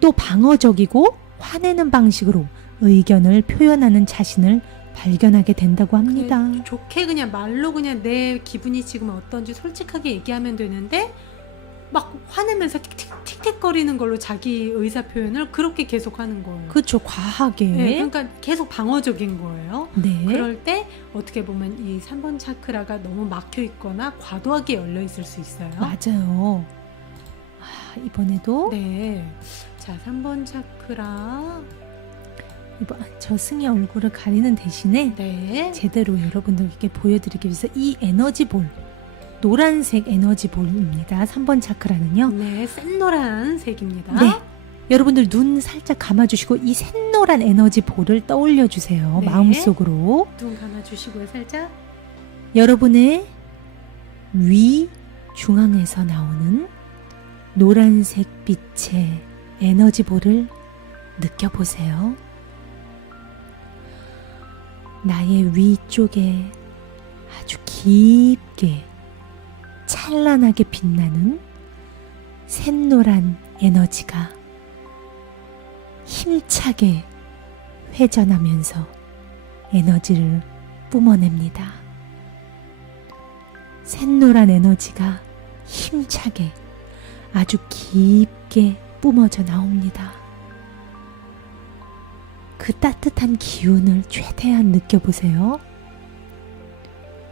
또 방어적이고 화내는 방식으로 의견을 표현하는 자신을 발견하게 된다고 합니다. 좋게 그냥 말로 그냥 내 기분이 지금 어떤지 솔직하게 얘기하면 되는데 막 화내면서 틱틱거리는 걸로 자기 의사 표현을 그렇게 계속 하는 거예요. 그렇죠. 과하게. 네, 그러니까 계속 방어적인 거예요. 네. 그럴 때 어떻게 보면 이 3번 차크라가 너무 막혀 있거나 과도하게 열려 있을 수 있어요. 맞아요. 이번에도 네. 자, 3번 차크라. 저 승희 얼굴을 가리는 대신에 네. 제대로 여러분들께 보여드리기 위해서 이 에너지 볼, 노란색 에너지 볼입니다. 3번 차크라는요. 네, 샛노란 색입니다. 네. 여러분들 눈 살짝 감아주시고 이 샛노란 에너지 볼을 떠올려 주세요. 네. 마음속으로. 눈 감아주시고요, 살짝. 여러분의 위 중앙에서 나오는 노란색 빛의 에너지 볼을 느껴보세요. 나의 위쪽에 아주 깊게 찬란하게 빛나는 샛노란 에너지가 힘차게 회전하면서 에너지를 뿜어냅니다. 샛노란 에너지가 힘차게 아주 깊게 뿜어져 나옵니다. 그 따뜻한 기운을 최대한 느껴보세요.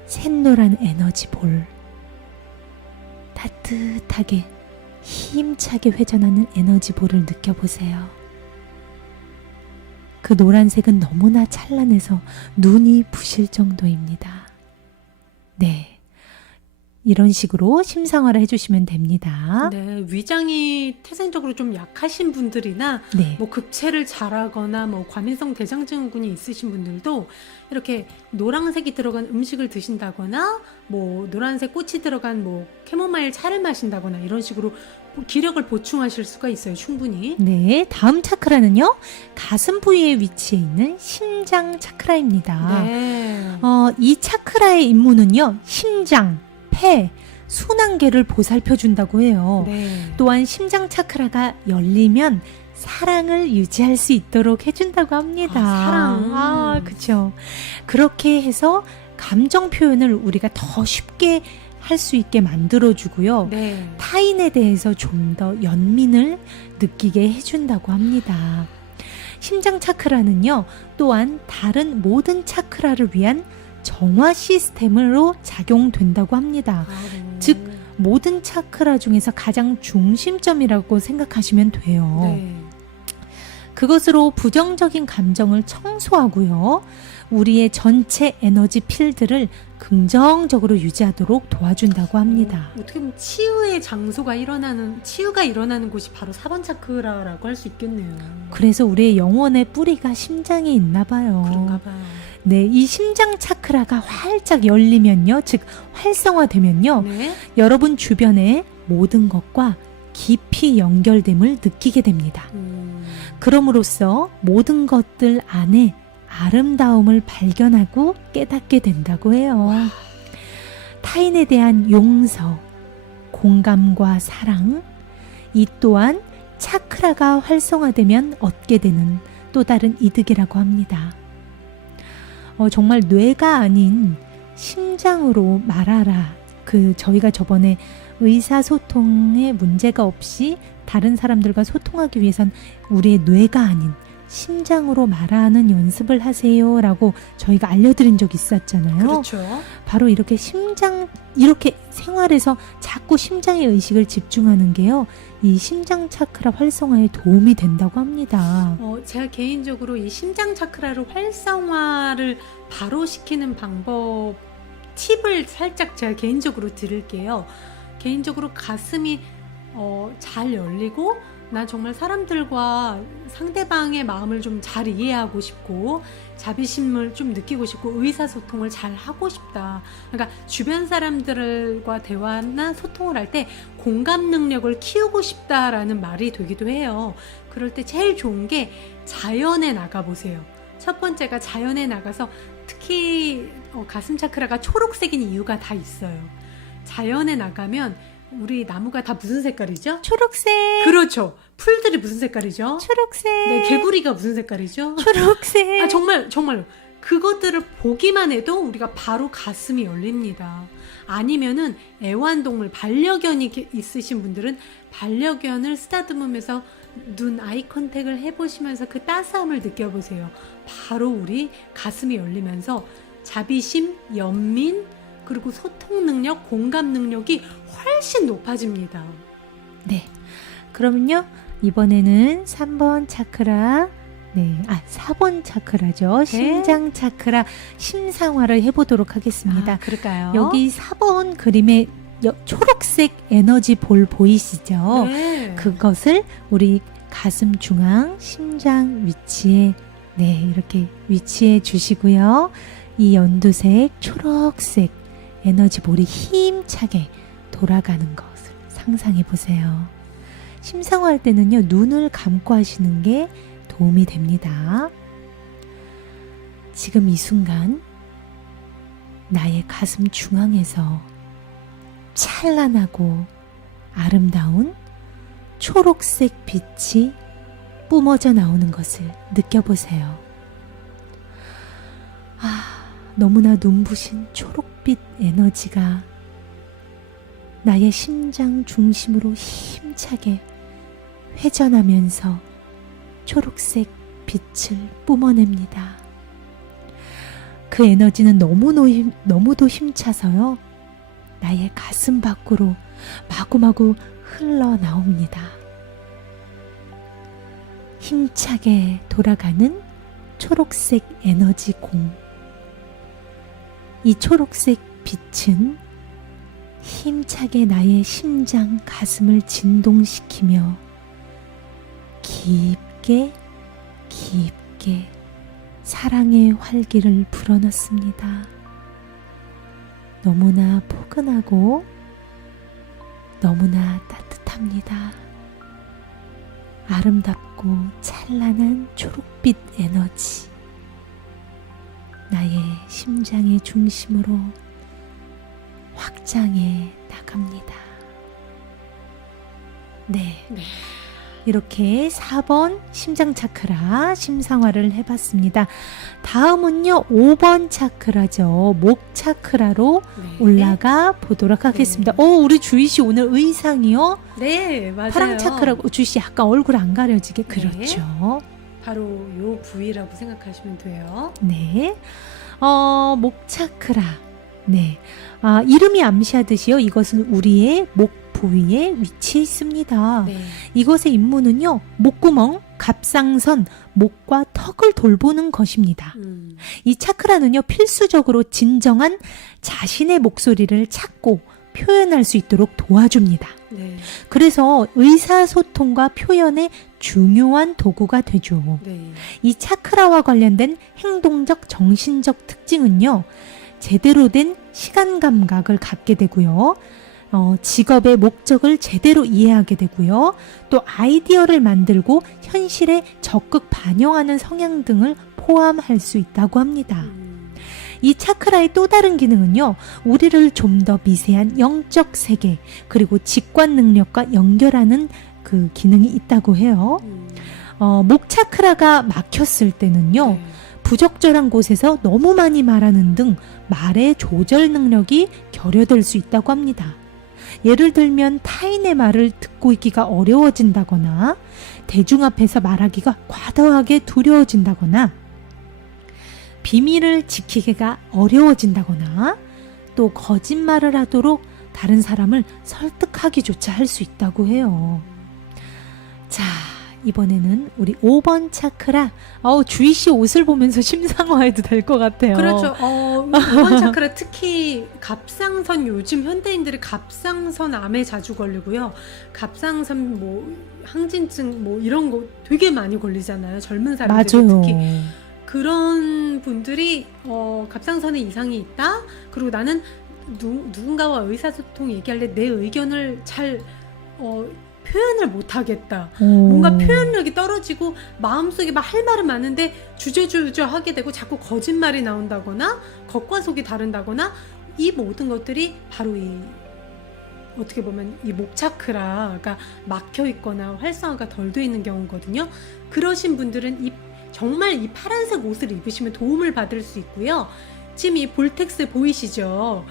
샛노란 에너지 볼, 따뜻하게 힘차게 회전하는 에너지 볼을 느껴보세요. 그 노란색은 너무나 찬란해서 눈이 부실 정도입니다. 네. 이런 식으로 심상화를 해주시면 됩니다. 네, 위장이 태생적으로 좀 약하신 분들이나 네. 뭐 급체를 잘하거나 뭐 과민성 대장증후군이 있으신 분들도 이렇게 노란색이 들어간 음식을 드신다거나 뭐 노란색 꽃이 들어간 뭐 캐모마일 차를 마신다거나 이런 식으로 기력을 보충하실 수가 있어요, 충분히. 네, 다음 차크라는요, 가슴 부위에 위치해 있는 심장 차크라입니다. 네. 이 차크라의 임무는요, 심장, 폐, 순환계를 보살펴 준다고 해요. 네. 또한 심장 차크라가 열리면 사랑을 유지할 수 있도록 해준다고 합니다. 사랑. 그렇죠. 그렇게 해서 감정 표현을 우리가 더 쉽게 할 수 있게 만들어주고요. 네. 타인에 대해서 좀 더 연민을 느끼게 해준다고 합니다. 심장 차크라는요, 또한 다른 모든 차크라를 위한 정화 시스템으로 작용된다고 합니다. 즉, 모든 차크라 중에서 가장 중심점이라고 생각하시면 돼요. 네. 그것으로 부정적인 감정을 청소하고요. 우리의 전체 에너지 필드를 긍정적으로 유지하도록 도와준다고 합니다. 어떻게 보면 치유가 일어나는 곳이 바로 4번 차크라라고 할 수 있겠네요. 그래서 우리의 영혼의 뿌리가 심장에 있나 봐요. 그런가 봐요. 네, 이 심장 차크라가 활짝 열리면요, 즉 활성화되면요, 네. 여러분 주변의 모든 것과 깊이 연결됨을 느끼게 됩니다. 그럼으로써 모든 것들 안에 아름다움을 발견하고 깨닫게 된다고 해요. 타인에 대한 용서, 공감과 사랑, 이 또한 차크라가 활성화되면 얻게 되는 또 다른 이득이라고 합니다. 정말 뇌가 아닌 심장으로 말하라. 저희가 저번에 의사소통에 문제가 없이 다른 사람들과 소통하기 위해선 우리의 뇌가 아닌 심장으로 말하는 연습을 하세요 라고 저희가 알려드린 적 있었잖아요. 그렇죠. 바로 이렇게 이렇게 생활에서 자꾸 심장의 의식을 집중하는 게요, 이 심장 차크라 활성화에 도움이 된다고 합니다. 제가 개인적으로 이 심장 차크라를 활성화를 바로 시키는 방법 팁을 살짝 제가 개인적으로 드릴게요. 개인적으로 가슴이 잘 열리고, 나 정말 사람들과 상대방의 마음을 좀 잘 이해하고 싶고, 자비심을 좀 느끼고 싶고, 의사소통을 잘 하고 싶다. 그러니까 주변 사람들과 대화나 소통을 할 때 공감 능력을 키우고 싶다라는 말이 되기도 해요. 그럴 때 제일 좋은 게 자연에 나가보세요. 첫 번째가 자연에 나가서, 특히 가슴 차크라가 초록색인 이유가 다 있어요. 자연에 나가면 우리 나무가 다 무슨 색깔이죠? 초록색. 그렇죠. 풀들이 무슨 색깔이죠? 초록색. 네, 개구리가 무슨 색깔이죠? 초록색. 정말 그것들을 보기만 해도 우리가 바로 가슴이 열립니다. 아니면은 애완동물, 반려견이 있으신 분들은 반려견을 쓰다듬으면서 눈 아이 컨택을 해보시면서 그 따스함을 느껴보세요. 바로 우리 가슴이 열리면서 자비심, 연민, 그리고 소통 능력, 공감 능력이 훨씬 높아집니다. 네. 그러면요, 이번에는 3번 차크라, 4번 차크라죠. 심장 차크라 심상화를 해보도록 하겠습니다. 그럴까요? 여기 4번 그림에 초록색 에너지 볼 보이시죠? 네. 그것을 우리 가슴 중앙 심장 위치에 이렇게 위치해 주시고요. 이 연두색 초록색 에너지 볼이 힘차게 돌아가는 것을 상상해 보세요. 심상화할 때는요, 눈을 감고 하시는 게 도움이 됩니다. 지금 이 순간 나의 가슴 중앙에서 찬란하고 아름다운 초록색 빛이 뿜어져 나오는 것을 느껴보세요. 너무나 눈부신 초록빛 에너지가 나의 심장 중심으로 힘차게 회전하면서 초록색 빛을 뿜어냅니다. 그 에너지는 너무도 힘차서요, 나의 가슴 밖으로 마구마구 흘러나옵니다. 힘차게 돌아가는 초록색 에너지 공. 이 초록색 빛은 힘차게 나의 심장, 가슴을 진동시키며 깊게 사랑의 활기를 불어넣습니다. 너무나 포근하고 너무나 따뜻합니다. 아름답고 찬란한 초록빛 에너지, 나의 심장의 중심으로 확장해 나갑니다. 네. 이렇게 4번 심장 차크라 심상화를 해봤습니다. 다음은요 5번 차크라죠. 목 차크라로 네. 올라가 보도록 하겠습니다. 우리 주희 씨 오늘 의상이요? 네, 맞아요. 파랑 차크라고. 주희 씨 약간 얼굴 안 가려지게. 네. 그렇죠. 바로 요 부위라고 생각하시면 돼요. 네. 목 차크라. 네. 이름이 암시하듯이요. 이것은 우리의 목 부위에 위치해 있습니다. 네. 이것의 임무는요. 목구멍, 갑상선, 목과 턱을 돌보는 것입니다. 이 차크라는요. 필수적으로 진정한 자신의 목소리를 찾고 표현할 수 있도록 도와줍니다. 네. 그래서 의사소통과 표현의 중요한 도구가 되죠. 네. 이 차크라와 관련된 행동적, 정신적 특징은요. 제대로 된 시간 감각을 갖게 되고요. 직업의 목적을 제대로 이해하게 되고요. 또 아이디어를 만들고 현실에 적극 반영하는 성향 등을 포함할 수 있다고 합니다. 이 차크라의 또 다른 기능은요. 우리를 좀 더 미세한 영적 세계 그리고 직관 능력과 연결하는 그 기능이 있다고 해요. 목 차크라가 막혔을 때는요. 네. 부적절한 곳에서 너무 많이 말하는 등 말의 조절 능력이 결여될 수 있다고 합니다. 예를 들면 타인의 말을 듣고 있기가 어려워진다거나 대중 앞에서 말하기가 과도하게 두려워진다거나 비밀을 지키기가 어려워진다거나 또 거짓말을 하도록 다른 사람을 설득하기조차 할 수 있다고 해요. 자, 이번에는 우리 5번 차크라. 주희 씨 옷을 보면서 심상화해도 될 것 같아요. 그렇죠. 5번 차크라 특히 갑상선, 요즘 현대인들이 갑상선 암에 자주 걸리고요. 갑상선 항진증 이런 거 되게 많이 걸리잖아요. 젊은 사람들이 맞아요. 특히. 그런 분들이 갑상선에 이상이 있다. 그리고 나는 누군가와 의사소통 얘기할 때 내 의견을 잘 표현을 못하겠다. 뭔가 표현력이 떨어지고 마음속에 막 할 말은 많은데 주저주저 하게 되고 자꾸 거짓말이 나온다거나 겉과 속이 다른다거나 이 모든 것들이 바로 어떻게 보면 이 목 차크라가 막혀 있거나 활성화가 덜 돼 있는 경우거든요. 그러신 분들은 정말 이 파란색 옷을 입으시면 도움을 받을 수 있고요. 지금 이 볼텍스 보이시죠?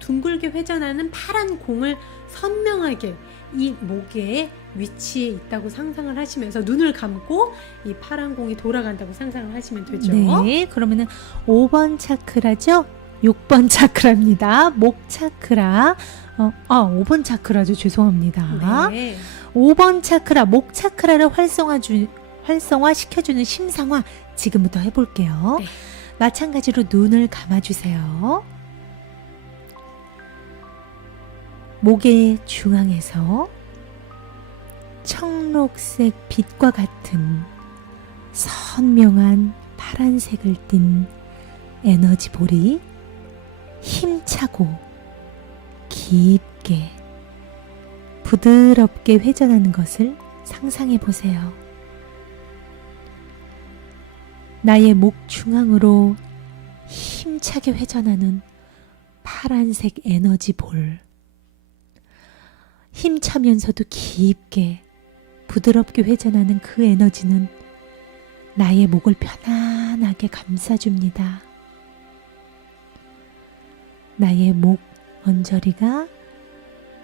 둥글게 회전하는 파란 공을 선명하게 이 목에 위치해 있다고 상상을 하시면서 눈을 감고 이 파란 공이 돌아간다고 상상을 하시면 되죠. 네, 그러면은 5번 차크라죠? 6번 차크라입니다. 목 차크라. 5번 차크라죠. 죄송합니다. 네. 5번 차크라, 목 차크라를 활성화시켜주는 심상화 지금부터 해볼게요. 네. 마찬가지로 눈을 감아주세요. 목의 중앙에서 청록색 빛과 같은 선명한 파란색을 띤 에너지 볼이 힘차고 깊게 부드럽게 회전하는 것을 상상해 보세요. 나의 목 중앙으로 힘차게 회전하는 파란색 에너지 볼. 힘차면서도 깊게 부드럽게 회전하는 그 에너지는 나의 목을 편안하게 감싸줍니다. 나의 목 언저리가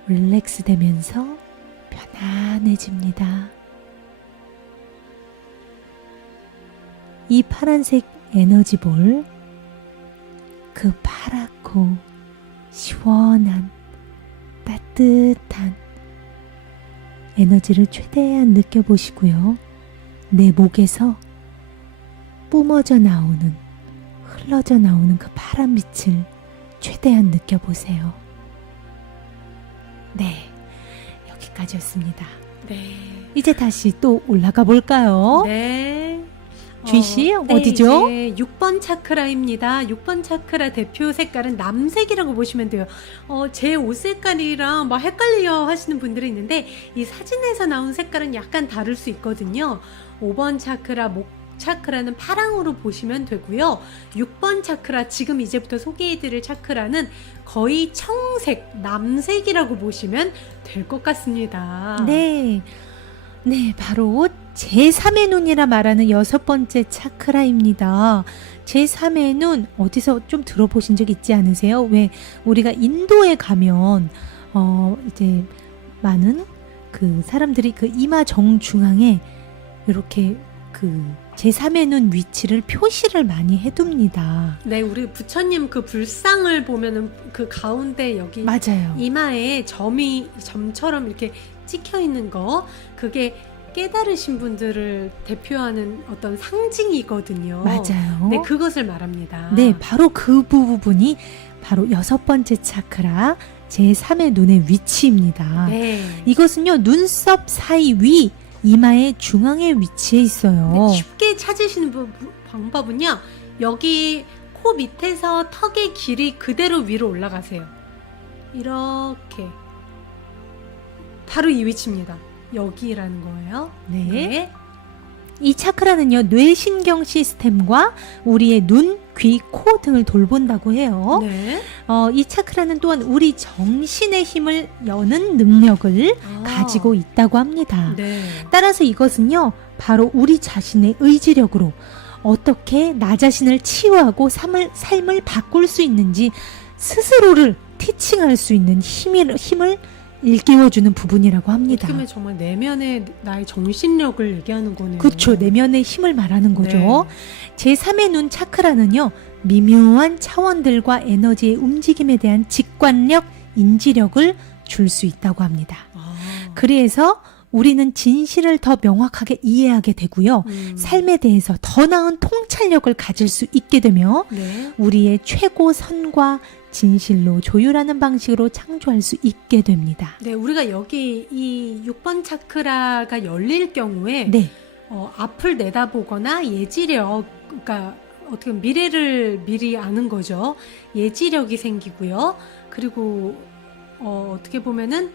릴렉스 되면서 편안해집니다. 이 파란색 에너지볼, 그 파랗고 시원한 따뜻한 에너지를 최대한 느껴보시고요. 내 목에서 뿜어져 나오는, 흘러져 나오는 그 파란 빛을 최대한 느껴보세요. 네, 여기까지였습니다. 네. 이제 다시 또 올라가 볼까요? 네. 주희 씨, 어디죠? 이제 6번 차크라입니다. 6번 차크라 대표 색깔은 남색이라고 보시면 돼요. 제 옷 색깔이랑 막 헷갈려 하시는 분들이 있는데 이 사진에서 나온 색깔은 약간 다를 수 있거든요. 5번 차크라, 목 차크라는 파랑으로 보시면 되고요. 6번 차크라, 지금 이제부터 소개해드릴 차크라는 거의 청색, 남색이라고 보시면 될 것 같습니다. 네. 네, 바로 제3의 눈이라 말하는 6번째 차크라입니다. 제3의 눈 어디서 좀 들어보신 적 있지 않으세요? 왜 우리가 인도에 가면 이제 많은 그 사람들이 그 이마 정중앙에 이렇게 그 제3의 눈 위치를 표시를 많이 해둡니다. 네, 우리 부처님 그 불상을 보면은 그 가운데 여기 맞아요. 이마에 점처럼 이렇게 찍혀 있는 거, 그게 깨달으신 분들을 대표하는 어떤 상징이거든요. 맞아요. 네, 그것을 말합니다. 네, 바로 그 부분이 바로 6번째 차크라 제3의 눈의 위치입니다. 네. 이것은요, 눈썹 사이 위 이마의 중앙에 위치해 있어요. 네, 쉽게 찾으시는 방법은요, 여기 코 밑에서 턱의 길이 그대로 위로 올라가세요. 이렇게 바로 이 위치입니다. 여기라는 거예요. 네. 이 차크라는요, 뇌신경 시스템과 우리의 눈, 귀, 코 등을 돌본다고 해요. 네. 이 차크라는 또한 우리 정신의 힘을 여는 능력을 가지고 있다고 합니다. 네. 따라서 이것은요, 바로 우리 자신의 의지력으로 어떻게 나 자신을 치유하고 삶을 바꿀 수 있는지 스스로를 티칭할 수 있는 힘을 일깨워주는 부분이라고 합니다. 어떻게 보면 정말 내면의 나의 정신력을 얘기하는 거네요. 그렇죠. 내면의 힘을 말하는 거죠. 네. 제3의 눈 차크라는요, 미묘한 차원들과 에너지의 움직임에 대한 직관력, 인지력을 줄 수 있다고 합니다. 그래서 우리는 진실을 더 명확하게 이해하게 되고요. 삶에 대해서 더 나은 통찰력을 가질 수 있게 되며 네. 우리의 최고 선과 진실로 조율하는 방식으로 창조할 수 있게 됩니다. 네, 우리가 여기 이 6번 차크라가 열릴 경우에 네, 앞을 내다보거나 예지력, 그러니까 어떻게 보면 미래를 미리 아는 거죠. 예지력이 생기고요. 그리고 어떻게 보면은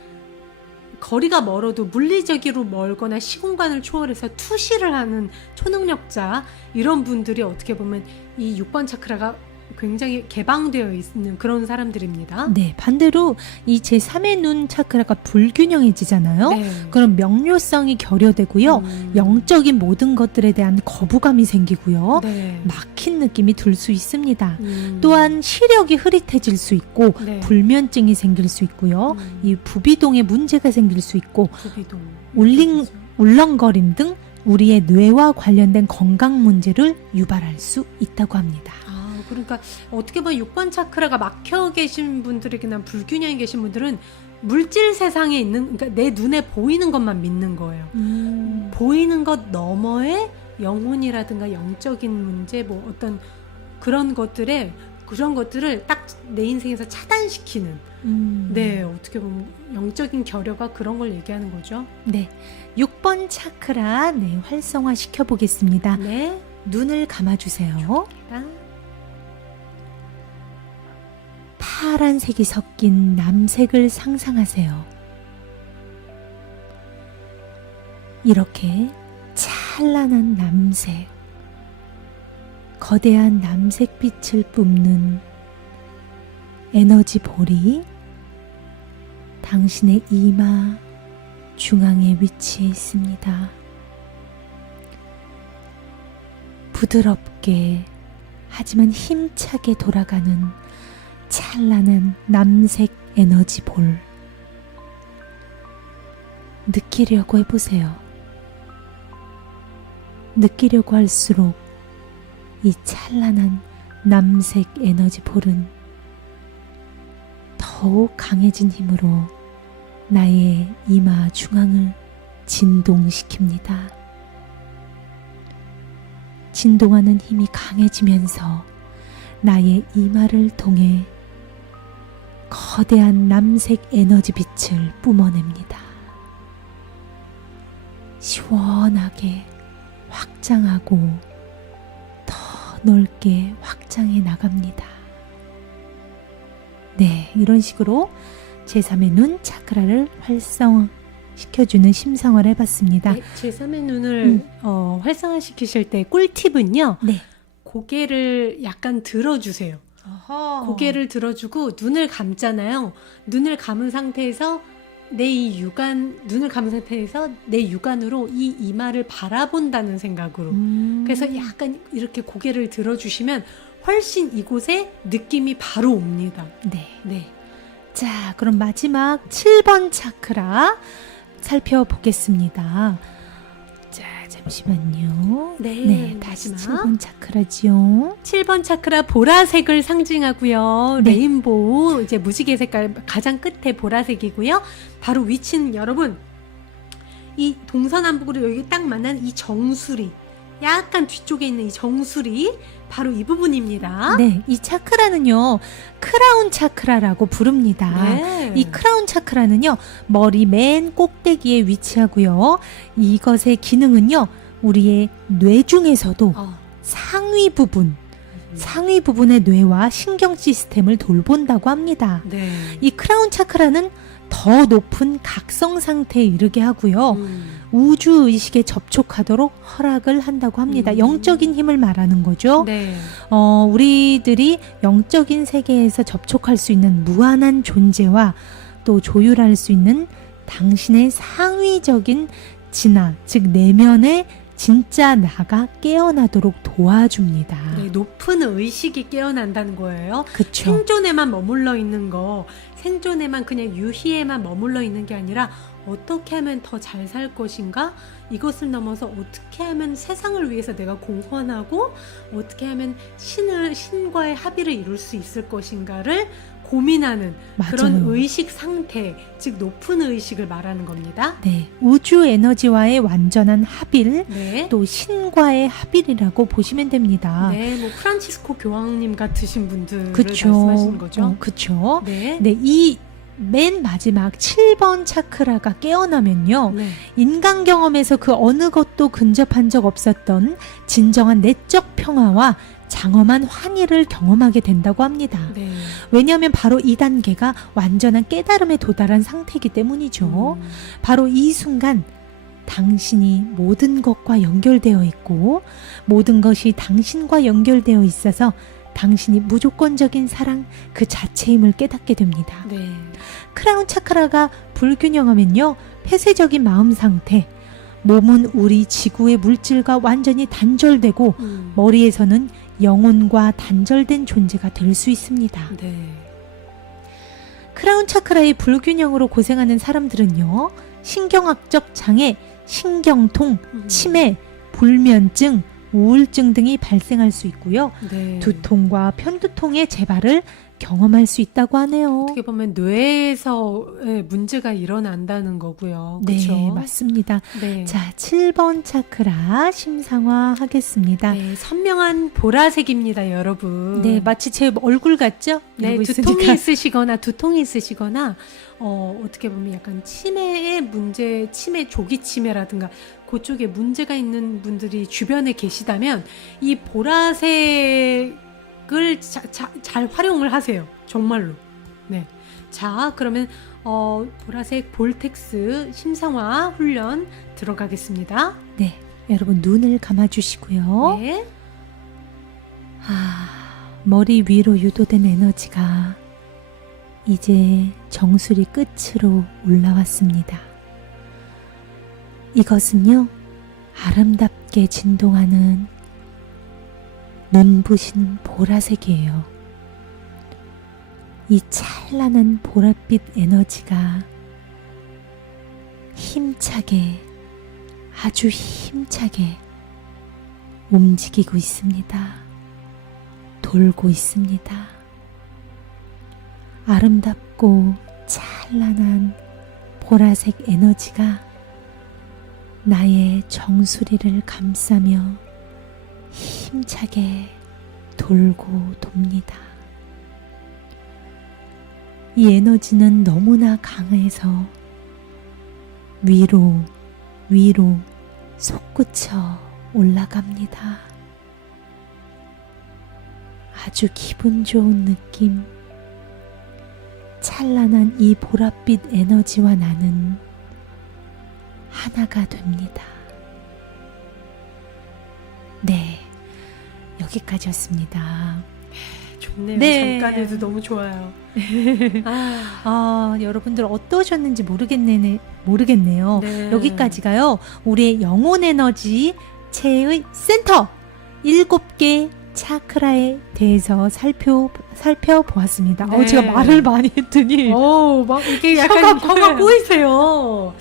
거리가 멀어도 물리적으로 멀거나 시공간을 초월해서 투시를 하는 초능력자, 이런 분들이 어떻게 보면 이 6번 차크라가 굉장히 개방되어 있는 그런 사람들입니다. 네, 반대로 이 제3의 눈 차크라가 불균형해지잖아요. 네. 그럼 명료성이 결여되고요. 영적인 모든 것들에 대한 거부감이 생기고요. 네. 막힌 느낌이 들 수 있습니다. 음. 또한 시력이 흐릿해질 수 있고 네. 불면증이 생길 수 있고요. 이 부비동에 문제가 생길 수 있고 부비동, 울렁거림 등 우리의 뇌와 관련된 건강 문제를 유발할 수 있다고 합니다. 그러니까 어떻게 보면 6번 차크라가 막혀 계신 분들이나 불균형이 계신 분들은 물질 세상에 있는, 그러니까 내 눈에 보이는 것만 믿는 거예요. 보이는 것 너머의 영혼이라든가 영적인 문제, 뭐 어떤 그런 것들을 딱 내 인생에서 차단시키는, 네, 어떻게 보면 영적인 결여가 그런 걸 얘기하는 거죠. 네, 6번 차크라 활성화 시켜보겠습니다. 네. 눈을 감아주세요. 좋습니다. 파란색이 섞인 남색을 상상하세요. 이렇게 찬란한 남색, 거대한 남색빛을 뿜는 에너지 볼이 당신의 이마 중앙에 위치해 있습니다. 부드럽게 하지만 힘차게 돌아가는 찬란한 남색 에너지 볼, 느끼려고 해보세요. 느끼려고 할수록 이 찬란한 남색 에너지 볼은 더욱 강해진 힘으로 나의 이마 중앙을 진동시킵니다. 진동하는 힘이 강해지면서 나의 이마를 통해 거대한 남색 에너지 빛을 뿜어냅니다. 시원하게 확장하고 더 넓게 확장해 나갑니다. 네, 이런 식으로 제3의 눈 차크라를 활성화시켜주는 심상화를 해봤습니다. 네, 제3의 눈을 활성화시키실 때 꿀팁은요. 네. 고개를 약간 들어주세요. 어허. 고개를 들어주고 눈을 감잖아요. 눈을 감은 상태에서 내 이 육안, 눈을 감은 상태에서 내 육안으로 이 이마를 바라본다는 생각으로. 그래서 약간 이렇게 고개를 들어주시면 훨씬 이곳에 느낌이 바로 옵니다. 네. 네. 자, 그럼 마지막 7번 차크라 살펴보겠습니다. 자, 잠시만요. 네, 다시 마지막. 7번 차크라지요. 7번 차크라 보라색을 상징하고요. 네. 레인보우 이제 무지개 색깔 가장 끝에 보라색이고요. 바로 위치는 여러분 이 동서남북으로 여기 딱 만난 이 정수리, 약간 뒤쪽에 있는 이 정수리 바로 이 부분입니다. 네, 이 차크라는요, 크라운 차크라라고 부릅니다. 네. 이 크라운 차크라는요, 머리 맨 꼭대기에 위치하고요. 이것의 기능은요, 우리의 뇌 중에서도 상위 부분의 뇌와 신경 시스템을 돌본다고 합니다. 네. 이 크라운 차크라는 더 높은 각성 상태에 이르게 하고요. 우주 의식에 접촉하도록 허락을 한다고 합니다. 영적인 힘을 말하는 거죠. 네. 우리들이 영적인 세계에서 접촉할 수 있는 무한한 존재와 또 조율할 수 있는 당신의 상위적인 진화, 즉 내면의 진짜 나가 깨어나도록 도와줍니다. 네, 높은 의식이 깨어난다는 거예요. 그쵸. 생존에만 머물러 있는 거, 생존에만 그냥 유희에만 머물러 있는 게 아니라 어떻게 하면 더 잘 살 것인가? 이것을 넘어서 어떻게 하면 세상을 위해서 내가 공헌하고 어떻게 하면 신과의 합의를 이룰 수 있을 것인가를 고민하는 맞아요. 그런 의식 상태, 즉 높은 의식을 말하는 겁니다. 네, 우주 에너지와의 완전한 합일, 네. 또 신과의 합일이라고 보시면 됩니다. 네, 뭐 프란치스코 교황님 같으신 분들을 그쵸. 말씀하시는 거죠. 그쵸. 네. 네, 이 맨 마지막 7번 차크라가 깨어나면요, 네. 인간 경험에서 그 어느 것도 근접한 적 없었던 진정한 내적 평화와 장엄한 환희를 경험하게 된다고 합니다. 네. 왜냐하면 바로 이 단계가 완전한 깨달음에 도달한 상태이기 때문이죠. 바로 이 순간 당신이 모든 것과 연결되어 있고 모든 것이 당신과 연결되어 있어서 당신이 무조건적인 사랑 그 자체임을 깨닫게 됩니다. 네. 크라운 차크라가 불균형하면요, 폐쇄적인 마음 상태, 몸은 우리 지구의 물질과 완전히 단절되고 머리에서는 영혼과 단절된 존재가 될 수 있습니다. 네. 크라운 차크라의 불균형으로 고생하는 사람들은요, 신경학적 장애, 신경통, 치매, 불면증, 우울증 등이 발생할 수 있고요. 네. 두통과 편두통의 재발을 경험할 수 있다고 하네요. 어떻게 보면 뇌에서의 문제가 일어난다는 거고요. 네, 그렇죠? 맞습니다. 네. 자, 7번 차크라 심상화 하겠습니다. 네, 선명한 보라색입니다, 여러분. 네, 마치 제 얼굴 같죠? 네, 이러고 두통이 있으시거나 어떻게 보면 약간 치매의 문제, 조기 치매라든가 그쪽에 문제가 있는 분들이 주변에 계시다면 이 보라색을 잘 활용을 하세요. 정말로. 네. 자, 그러면 보라색 볼텍스 심상화 훈련 들어가겠습니다. 네, 여러분 눈을 감아주시고요. 네. 머리 위로 유도된 에너지가 이제 정수리 끝으로 올라왔습니다. 이것은요, 아름답게 진동하는 눈부신 보라색이에요. 이 찬란한 보랏빛 에너지가 힘차게, 아주 힘차게 움직이고 있습니다. 돌고 있습니다. 아름답고 찬란한 보라색 에너지가 나의 정수리를 감싸며 힘차게 돌고 돕니다. 이 에너지는 너무나 강해서 위로 솟구쳐 올라갑니다. 아주 기분 좋은 느낌. 찬란한 이 보랏빛 에너지와 나는 하나가 됩니다. 네, 여기까지였습니다. 좋네요. 네. 잠깐에도 너무 좋아요. 여러분들 어떠셨는지 모르겠네요. 네. 여기까지가요. 우리의 영혼 에너지 체의 센터 7개 차크라에 대해서 살펴보았습니다. 네. 제가 말을 많이 했더니 막 이게 약간 혀가 꼬이세요.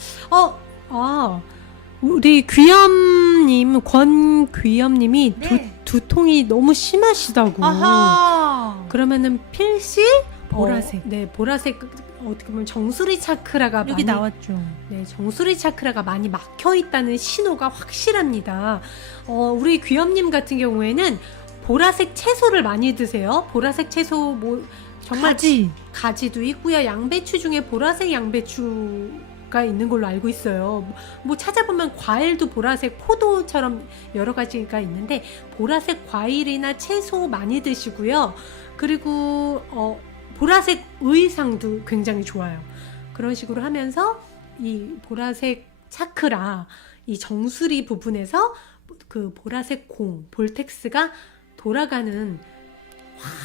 우리 귀염님, 권귀염님이 네. 두통이 너무 심하시다고. 아하. 그러면은 필시 보라색. 보라색 어떻게 보면 정수리 차크라가 여기 많이 나왔죠. 네, 정수리 차크라가 많이 막혀 있다는 신호가 확실합니다. 우리 귀염님 같은 경우에는 보라색 채소를 많이 드세요. 보라색 채소 정말 가지도 있고요. 양배추 중에 보라색 양배추가 있는 걸로 알고 있어요. 찾아보면 과일도 보라색 포도처럼 여러 가지가 있는데 보라색 과일이나 채소 많이 드시고요. 그리고 보라색 의상도 굉장히 좋아요. 그런 식으로 하면서 이 보라색 차크라 이 정수리 부분에서 그 보라색 공 볼텍스가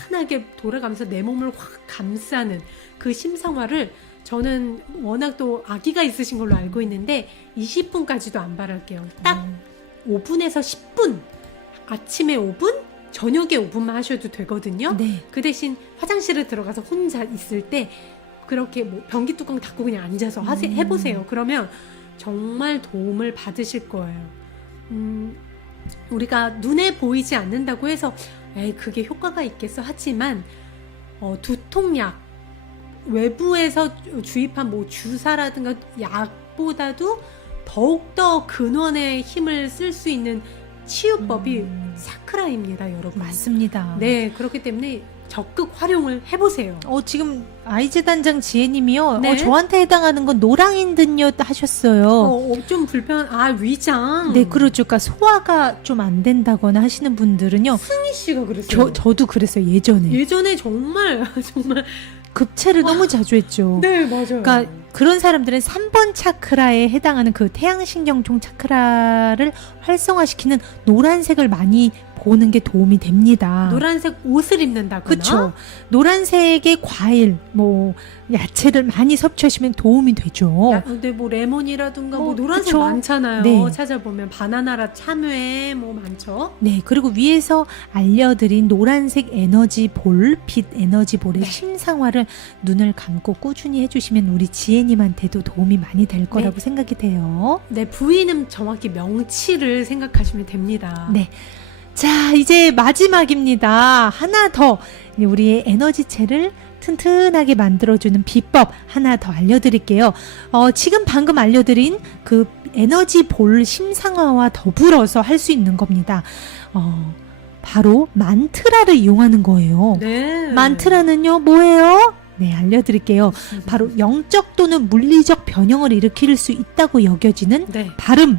환하게 돌아가면서 내 몸을 확 감싸는 그 심상화를 저는 워낙 또 아기가 있으신 걸로 알고 있는데 20분까지도 안 바랄게요. 딱 5분에서 10분, 아침에 5분, 저녁에 5분만 하셔도 되거든요. 네. 그 대신 화장실에 들어가서 혼자 있을 때 그렇게 변기 뚜껑 닫고 그냥 앉아서 해보세요. 그러면 정말 도움을 받으실 거예요. 우리가 눈에 보이지 않는다고 해서 그게 효과가 있겠어 하지만 두통약 외부에서 주입한 주사라든가 약보다도 더욱더 근원의 힘을 쓸 수 있는 치유법이 차크라입니다, 여러분. 맞습니다. 네, 그렇기 때문에 적극 활용을 해보세요. 지금 아이즈단장 지혜님이요. 네. 저한테 해당하는 건 노랑인 듯요 하셨어요. 좀 위장. 네, 그렇죠. 그러니까 소화가 좀 안 된다거나 하시는 분들은요. 승희 씨가 그랬어요. 저도 그랬어요, 예전에 정말 급체를 너무 자주 했죠. 네, 맞아요. 그러니까 그런 사람들은 3번 차크라에 해당하는 그 태양신경총 차크라를 활성화시키는 노란색을 많이 보는 게 도움이 됩니다. 노란색 옷을 입는다거나. 그렇죠. 노란색의 과일, 야채를 많이 섭취하시면 도움이 되죠. 근데 레몬이라든가 노란색 그쵸? 많잖아요. 네. 찾아보면 바나나라 참외 많죠. 네, 그리고 위에서 알려드린 노란색 에너지 볼, 빛 에너지 볼의 심상화를 눈을 감고 꾸준히 해주시면 우리 지혜님한테도 도움이 많이 될 거라고 생각이 돼요. 네, 부위는 정확히 명치를 생각하시면 됩니다. 네. 자, 이제 마지막입니다. 하나 더 우리의 에너지체를 튼튼하게 만들어주는 비법 하나 더 알려드릴게요. 지금 방금 알려드린 그 에너지 볼 심상화와 더불어서 할 수 있는 겁니다. 바로 만트라를 이용하는 거예요. 네. 만트라는요, 뭐예요? 네, 알려드릴게요. 바로 영적 또는 물리적 변형을 일으킬 수 있다고 여겨지는 발음,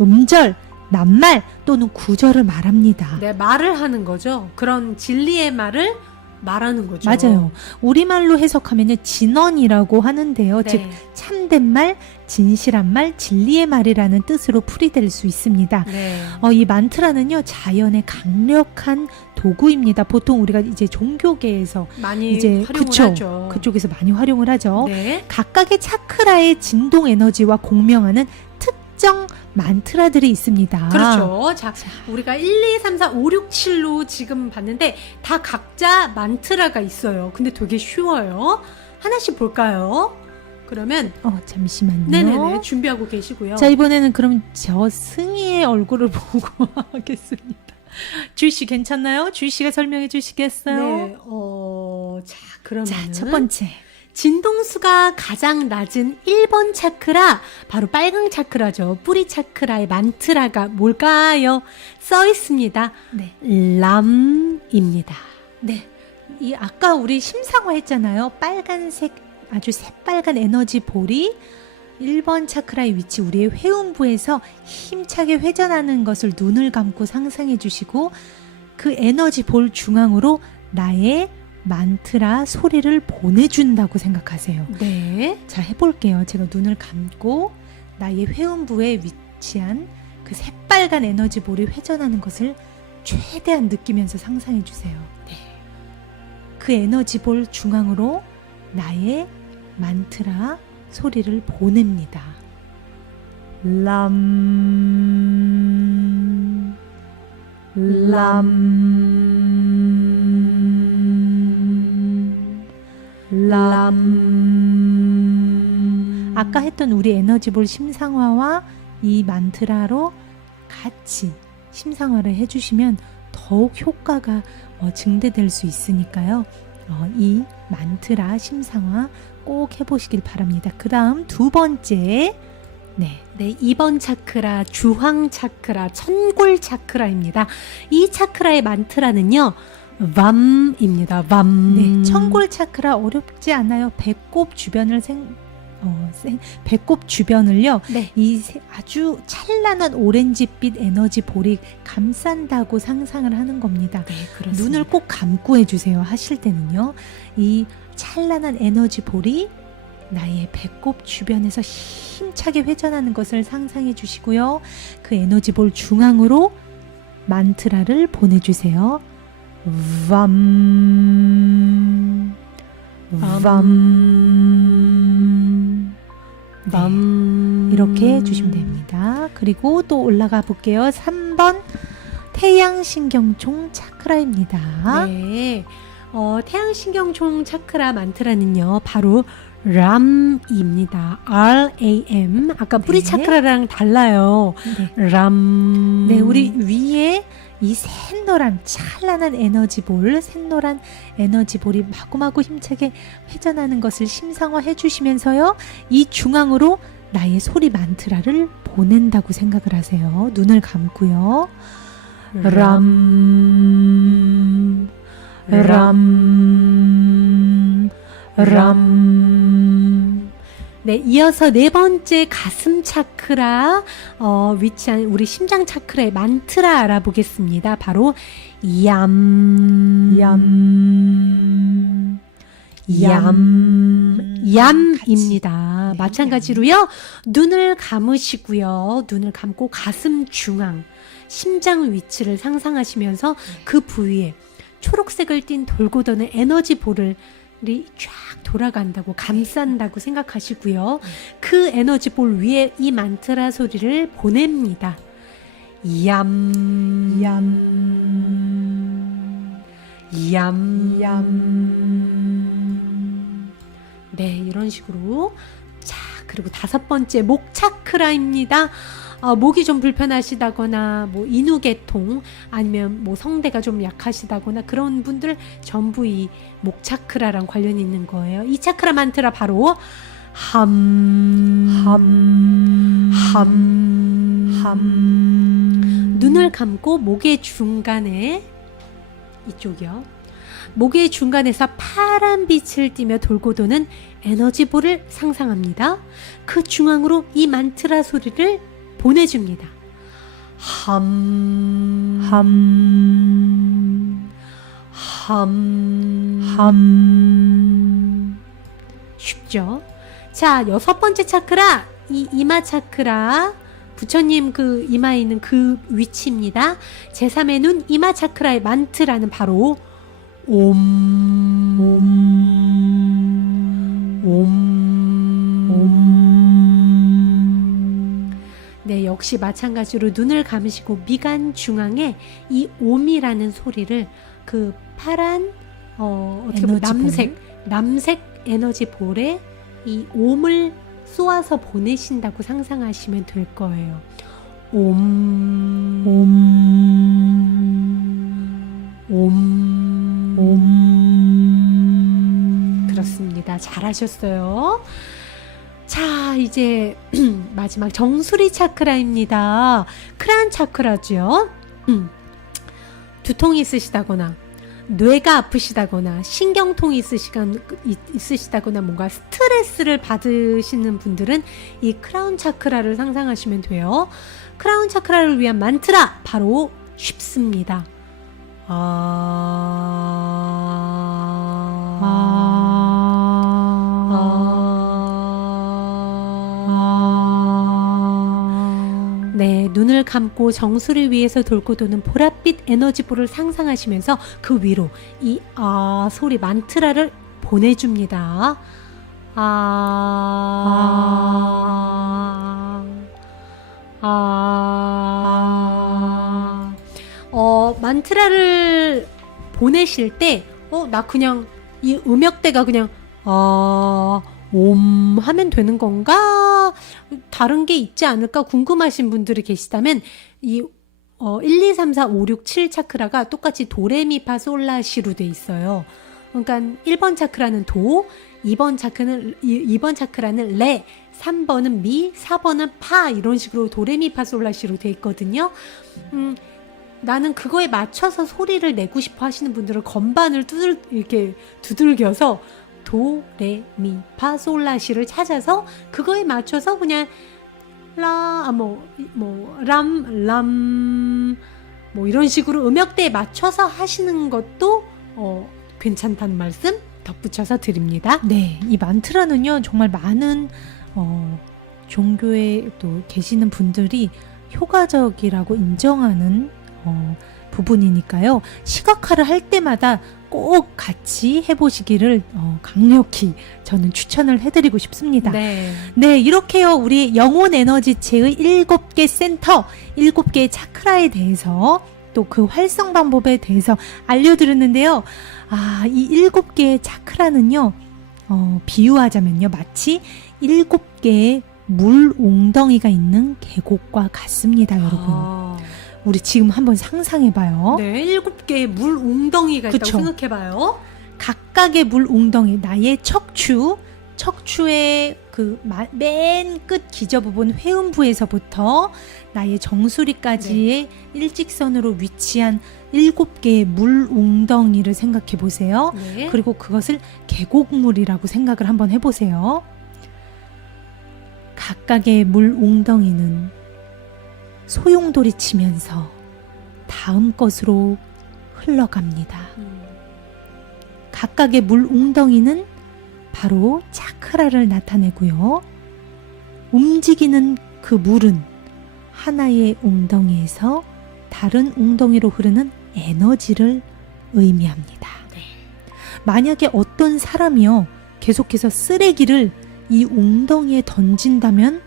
음절, 낱말 또는 구절을 말합니다. 네, 말을 하는 거죠. 그런 진리의 말을 말하는 거죠. 맞아요. 우리말로 해석하면 진언이라고 하는데요. 네. 즉 참된 말, 진실한 말, 진리의 말이라는 뜻으로 풀이될 수 있습니다. 네. 이 만트라는요, 자연의 강력한 도구입니다. 보통 우리가 이제 종교계에서 많이 활용을 하죠. 그쪽에서 많이 활용을 하죠. 네. 각각의 차크라의 진동 에너지와 공명하는 특정 만트라들이 있습니다. 그렇죠. 자, 우리가 1, 2, 3, 4, 5, 6, 7로 지금 봤는데 다 각자 만트라가 있어요. 근데 되게 쉬워요. 하나씩 볼까요? 그러면 잠시만요. 네네네, 준비하고 계시고요. 자, 이번에는 그럼 저 승희의 얼굴을 보고 하겠습니다. 주희씨 괜찮나요? 주희씨가 설명해 주시겠어요? 네. 그러면 자, 첫 번째. 진동수가 가장 낮은 1번 차크라, 바로 빨강 차크라죠. 뿌리 차크라의 만트라가 뭘까요? 써 있습니다. 네. 람입니다. 네. 아까 우리 심상화 했잖아요. 빨간색 아주 새빨간 에너지 볼이 1번 차크라의 위치, 우리의 회음부에서 힘차게 회전하는 것을 눈을 감고 상상해 주시고 그 에너지 볼 중앙으로 나의 만트라 소리를 보내준다고 생각하세요. 네. 자, 해볼게요. 제가 눈을 감고 나의 회음부에 위치한 그 새빨간 에너지 볼이 회전하는 것을 최대한 느끼면서 상상해 주세요. 네. 그 에너지볼 중앙으로 나의 만트라 소리를 보냅니다. 람, 람. 아까 했던 우리 에너지볼 심상화와 이 만트라로 같이 심상화를 해주시면 더욱 효과가 증대될 수 있으니까요. 이 만트라 심상화 꼭 해보시길 바랍니다. 그 다음 두 번째, 네, 2번 차크라, 주황 차크라, 천골 차크라입니다. 이 차크라의 만트라는요, 밤입니다. 밤. 네, 천골 차크라 어렵지 않아요. 배꼽 주변을 배꼽 주변을요, 네. 이 아주 찬란한 오렌지빛 에너지 볼이 감싼다고 상상을 하는 겁니다. 네, 그렇습니다. 눈을 꼭 감고 해주세요. 하실 때는요, 이 찬란한 에너지 볼이 나의 배꼽 주변에서 힘차게 회전하는 것을 상상해 주시고요. 그 에너지 볼 중앙으로 만트라를 보내주세요. 밤, 밤, 밤. 이렇게 해주시면 됩니다. 그리고 또 올라가 볼게요. 3번 태양신경총 차크라입니다. 네. 태양신경총 차크라 만트라는요, 바로 람입니다. RAM. 아까 뿌리 네. 차크라랑 달라요. 네. 람. 네, 우리 위에 이 샛노란 찬란한 에너지볼, 샛노란 에너지볼이 마구마구 힘차게 회전하는 것을 심상화해 주시면서요, 이 중앙으로 나의 소리 만트라를 보낸다고 생각을 하세요. 눈을 감고요. 람, 람, 람. 네, 이어서 네 번째 가슴 차크라 위치한 우리 심장 차크라의 만트라 알아보겠습니다. 바로 얌, 얌, 얌입니다. 네, 마찬가지로요, 눈을 감으시고요, 눈을 감고 가슴 중앙, 심장 위치를 상상하시면서 그 부위에 초록색을 띤 돌고 도는 에너지 볼을 쫙 돌아간다고, 감싼다고 생각하시고요. 그 에너지 볼 위에 이 만트라 소리를 보냅니다. 얌, 얌, 얌, 얌. 네, 이런 식으로. 자, 그리고 다섯 번째 목 차크라입니다. 목이 좀 불편하시다거나 뭐 인후계통 아니면 뭐 성대가 좀 약하시다거나 그런 분들 전부 이 목 차크라랑 관련이 있는 거예요. 이 차크라 만트라 바로 함. 눈을 감고 목의 중간에, 이쪽이요, 목의 중간에서 파란 빛을 띠며 돌고 도는 에너지볼을 상상합니다. 그 중앙으로 이 만트라 소리를 보내줍니다. 함. 쉽죠? 자, 여섯 번째 차크라, 이 이마 차크라, 부처님 그 이마에 있는 그 위치입니다. 제3의 눈 이마 차크라의 만트라는 바로 네, 역시 마찬가지로 눈을 감으시고 미간 중앙에 이 옴이라는 소리를 그 파란 어떻게 보면 남색 에너지 볼에 이 옴을 쏘아서 보내신다고 상상하시면 될 거예요. 그렇습니다. 잘하셨어요. 자, 이제 마지막 정수리 차크라입니다. 크라운 차크라죠. 두통이 있으시다거나 뇌가 아프시다거나 신경통이 있으시다거나 뭔가 스트레스를 받으시는 분들은 이 크라운 차크라를 상상하시면 돼요. 크라운 차크라를 위한 만트라 바로 쉽습니다. 네, 눈을 감고 정수리 위에서 돌고 도는 보랏빛 에너지볼을 상상하시면서 그 위로 이 소리 만트라를 보내줍니다. 만트라를 보내실 때, 나 그냥 이 음역대가 그냥 옴 하면 되는 건가? 다른 게 있지 않을까 궁금하신 분들이 계시다면 이 1, 2, 3, 4, 5, 6, 7 차크라가 똑같이 도레미파솔라시로 돼 있어요. 그러니까 1번 차크라는 도, 2번 차크라는 레, 3번은 미, 4번은 파 이런 식으로 도레미파솔라시로 돼 있거든요. 나는 그거에 맞춰서 소리를 내고 싶어 하시는 분들은 건반을 이렇게 두들겨서 도, 레, 미, 파, 솔, 라, 시를 찾아서 그거에 맞춰서 그냥 람, 이런 식으로 음역대에 맞춰서 하시는 것도 괜찮다는 말씀 덧붙여서 드립니다. 네, 이 만트라는요 정말 많은 종교에 또 계시는 분들이 효과적이라고 인정하는 부분이니까요. 시각화를 할 때마다 꼭 같이 해보시기를 강력히 저는 추천을 해드리고 싶습니다. 네. 네, 이렇게요 우리 영혼 에너지체의 7개 센터, 7개의 차크라에 대해서 또 그 활성 방법에 대해서 알려드렸는데요. 이 7개의 차크라는요 비유하자면요 마치 7개의 물 웅덩이가 있는 계곡과 같습니다, 여러분. 우리 지금 한번 상상해봐요. 네, 7개의 물 웅덩이가 있다고 그쵸? 생각해봐요. 각각의 물 웅덩이, 나의 척추의 그 맨 끝 기저 부분 회음부에서부터 나의 정수리까지의 일직선으로 위치한 7개의 물 웅덩이를 생각해 보세요. 네. 그리고 그것을 계곡물이라고 생각을 한번 해보세요. 각각의 물 웅덩이는 소용돌이 치면서 다음 것으로 흘러갑니다. 각각의 물 웅덩이는 바로 차크라를 나타내고요. 움직이는 그 물은 하나의 웅덩이에서 다른 웅덩이로 흐르는 에너지를 의미합니다. 네. 만약에 어떤 사람이요 계속해서 쓰레기를 이 웅덩이에 던진다면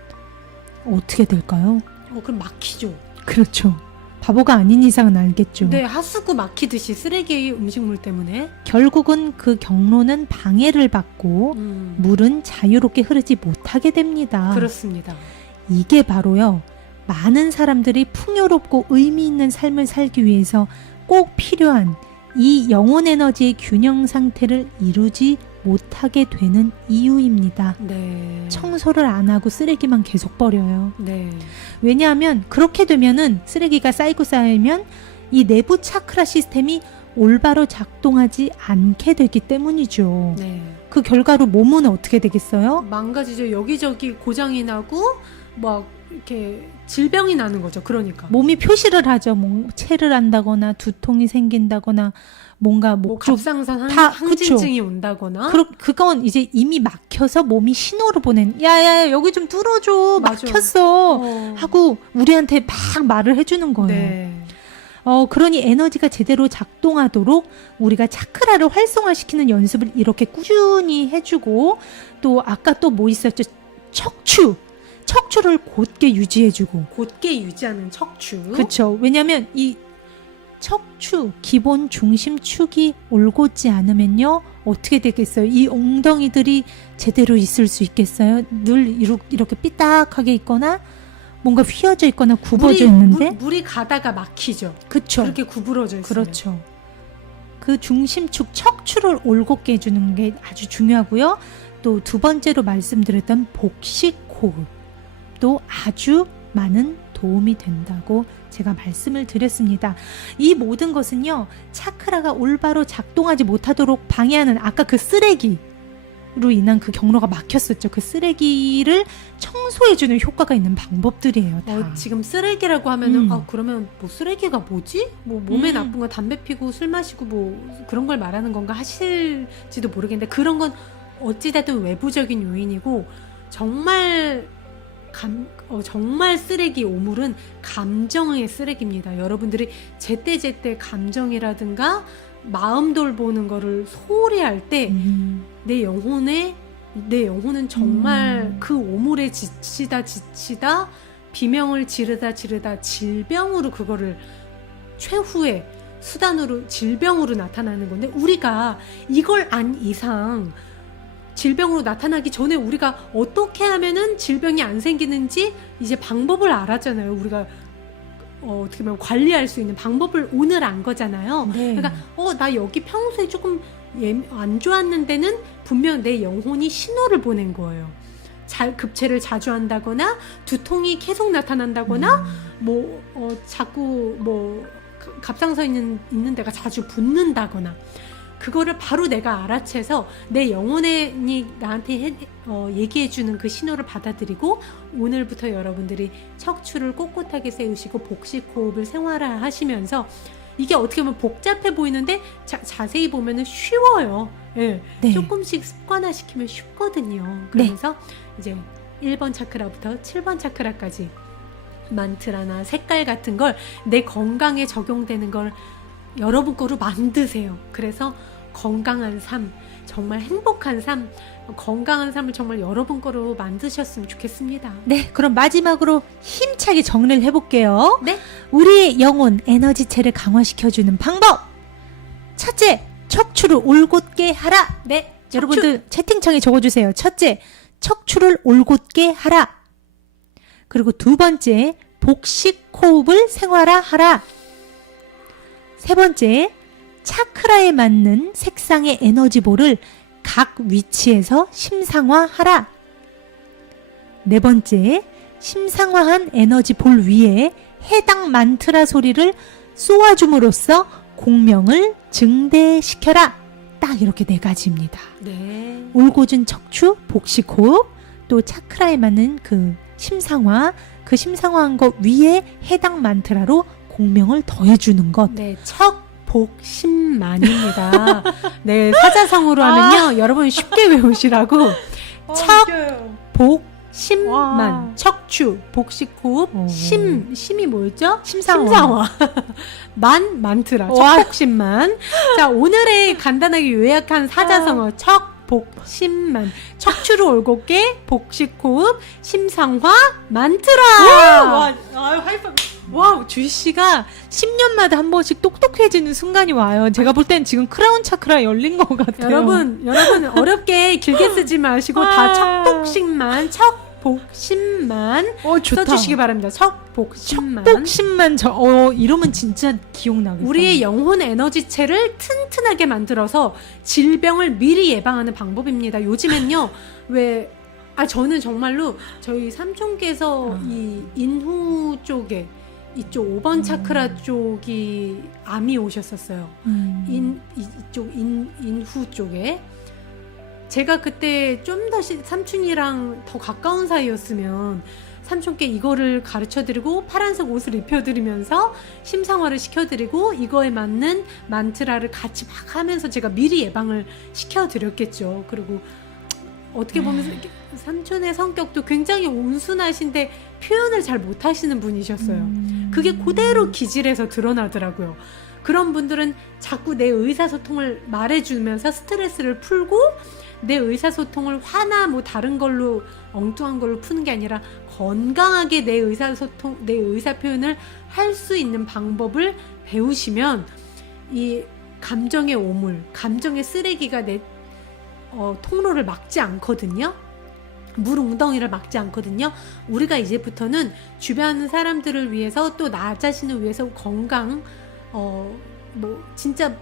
어떻게 될까요? 그럼 막히죠. 그렇죠. 바보가 아닌 이상은 알겠죠. 네, 하수구 막히듯이 쓰레기 음식물 때문에. 결국은 그 경로는 방해를 받고 물은 자유롭게 흐르지 못하게 됩니다. 그렇습니다. 이게 바로요. 많은 사람들이 풍요롭고 의미 있는 삶을 살기 위해서 꼭 필요한 이 영혼 에너지의 균형 상태를 이루지 못하게 되는 이유입니다. 네. 청소를 안 하고 쓰레기만 계속 버려요. 네. 왜냐하면 그렇게 되면은 쓰레기가 쌓이면 이 내부 차크라 시스템이 올바로 작동하지 않게 되기 때문이죠. 네. 그 결과로 몸은 어떻게 되겠어요? 망가지죠. 여기저기 고장이 나고 막 이렇게 질병이 나는 거죠. 그러니까. 몸이 표시를 하죠. 뭐 체를 한다거나 두통이 생긴다거나 뭔가 뭐 목 쪽 갑상선 다, 항진증이 온다거나. 그건 이제 이미 막혀서 몸이 신호를 보낸 야야 여기 좀 뚫어줘 맞아. 막혔어 하고 우리한테 막 말을 해주는 거예요. 네. 그러니 에너지가 제대로 작동하도록 우리가 차크라를 활성화시키는 연습을 이렇게 꾸준히 해주고 또 아까 또 뭐 있었죠? 척추를 곧게 유지해주고 곧게 유지하는 척추. 그렇죠. 왜냐하면 이 척추 기본 중심축이 올곧지 않으면요 어떻게 되겠어요? 이 엉덩이들이 제대로 있을 수 있겠어요? 늘 이렇게 삐딱하게 있거나 뭔가 휘어져 있거나 굽어져 있는데 물이 가다가 막히죠. 그렇죠. 그렇게 구부러져 있어요. 그렇죠. 그 중심축 척추를 올곧게 해주는 게 아주 중요하고요. 또 두 번째로 말씀드렸던 복식 호흡도 아주 많은 도움이 된다고 제가 말씀을 드렸습니다. 이 모든 것은요 차크라가 올바로 작동하지 못하도록 방해하는 아까 그 쓰레기로 인한 그 경로가 막혔었죠. 그 쓰레기를 청소해주는 효과가 있는 방법들이에요. 다. 지금 쓰레기라고 하면은 그러면 뭐 쓰레기가 뭐지? 뭐 몸에 나쁜 거 담배 피고 술 마시고 뭐 그런 걸 말하는 건가 하실지도 모르겠는데 그런 건 어찌됐든 외부적인 요인이고 정말 정말 쓰레기 오물은 감정의 쓰레기입니다. 여러분들이 제때제때 감정이라든가 마음 돌보는 거를 소홀히 할 때 내 영혼은 정말 그 오물에 지치다 비명을 지르다 질병으로 그거를 최후의 수단으로 질병으로 나타나는 건데, 우리가 이걸 안 이상 질병으로 나타나기 전에 우리가 어떻게 하면은 질병이 안 생기는지 이제 방법을 알았잖아요. 우리가 어떻게 보면 관리할 수 있는 방법을 오늘 안 거잖아요. 네. 그러니까 나 여기 평소에 조금 안 좋았는 데는 분명 내 영혼이 신호를 보낸 거예요. 급체를 자주 한다거나 두통이 계속 나타난다거나 자꾸 갑상선 있는 데가 자주 붓는다거나, 그거를 바로 내가 알아채서 내 영혼이 나한테 얘기해주는 그 신호를 받아들이고, 오늘부터 여러분들이 척추를 꼿꼿하게 세우시고 복식호흡을 생활화하시면서, 이게 어떻게 보면 복잡해 보이는데 자세히 보면 쉬워요. 네. 네. 조금씩 습관화시키면 쉽거든요. 그래서 이제 1번 차크라부터 7번 차크라까지 만트라나 색깔 같은 걸 내 건강에 적용되는 걸 여러분 거로 만드세요. 그래서 건강한 삶, 정말 행복한 삶, 건강한 삶을 정말 여러분 거로 만드셨으면 좋겠습니다. 네, 그럼 마지막으로 힘차게 정리를 해볼게요. 네. 우리의 영혼 에너지체를 강화시켜주는 방법. 첫째, 척추를 올곧게 하라. 네. 여러분들 채팅창에 적어주세요. 첫째, 척추를 올곧게 하라. 그리고 두 번째, 복식 호흡을 생활화하라. 세 번째, 차크라에 맞는 색상의 에너지볼을 각 위치에서 심상화하라. 네 번째, 심상화한 에너지볼 위에 해당 만트라 소리를 쏘아줌으로써 공명을 증대시켜라. 딱 이렇게 4가지입니다. 네. 올곧은 척추, 복식호흡, 또 차크라에 맞는 그 심상화, 그 심상화한 것 위에 해당 만트라로 공명을 더해주는 것. 네, 척복심만입니다. 네, 사자성어로 하면요, 여러분 쉽게 외우시라고. 척복심만, 척추, 복식호흡, 심이 뭐였죠? 심상화. 만트라, 척복심만. 자, 오늘의 간단하게 요약한 사자성어 척복심만. 척추를 올곧게, 복식호흡, 심상화, 만트라. 와, 주희씨가 10년마다 한 번씩 똑똑해지는 순간이 와요. 제가 볼 땐 지금 크라운 차크라 열린 것 같아요. 여러분 어렵게 길게 쓰지 마시고 다 척복심만, 척복심만 써주시기 바랍니다. 척복심만. 척복심만 이러면 진짜 기억나겠다. 우리의 영혼 에너지체를 튼튼하게 만들어서 질병을 미리 예방하는 방법입니다. 요즘엔요, 저는 정말로 저희 삼촌께서 이 인후 쪽에 이쪽 5번 차크라 쪽이 암이 오셨었어요. 이쪽 인후 쪽에. 제가 그때 좀 더 삼촌이랑 더 가까운 사이였으면 삼촌께 이거를 가르쳐드리고 파란색 옷을 입혀드리면서 심상화를 시켜드리고 이거에 맞는 만트라를 같이 막 하면서 제가 미리 예방을 시켜드렸겠죠. 그리고 어떻게 보면 삼촌의 성격도 굉장히 온순하신데 표현을 잘 못하시는 분이셨어요. 그게 그대로 기질에서 드러나더라고요. 그런 분들은 자꾸 내 의사소통을 말해주면서 스트레스를 풀고, 내 의사소통을 화나 다른 걸로 엉뚱한 걸로 푸는 게 아니라 건강하게 내 의사소통, 내 의사표현을 할 수 있는 방법을 배우시면 이 감정의 오물, 감정의 쓰레기가 내 통로를 막지 않거든요. 물 웅덩이를 막지 않거든요. 우리가 이제부터는 주변 사람들을 위해서, 또 나 자신을 위해서 건강, 진짜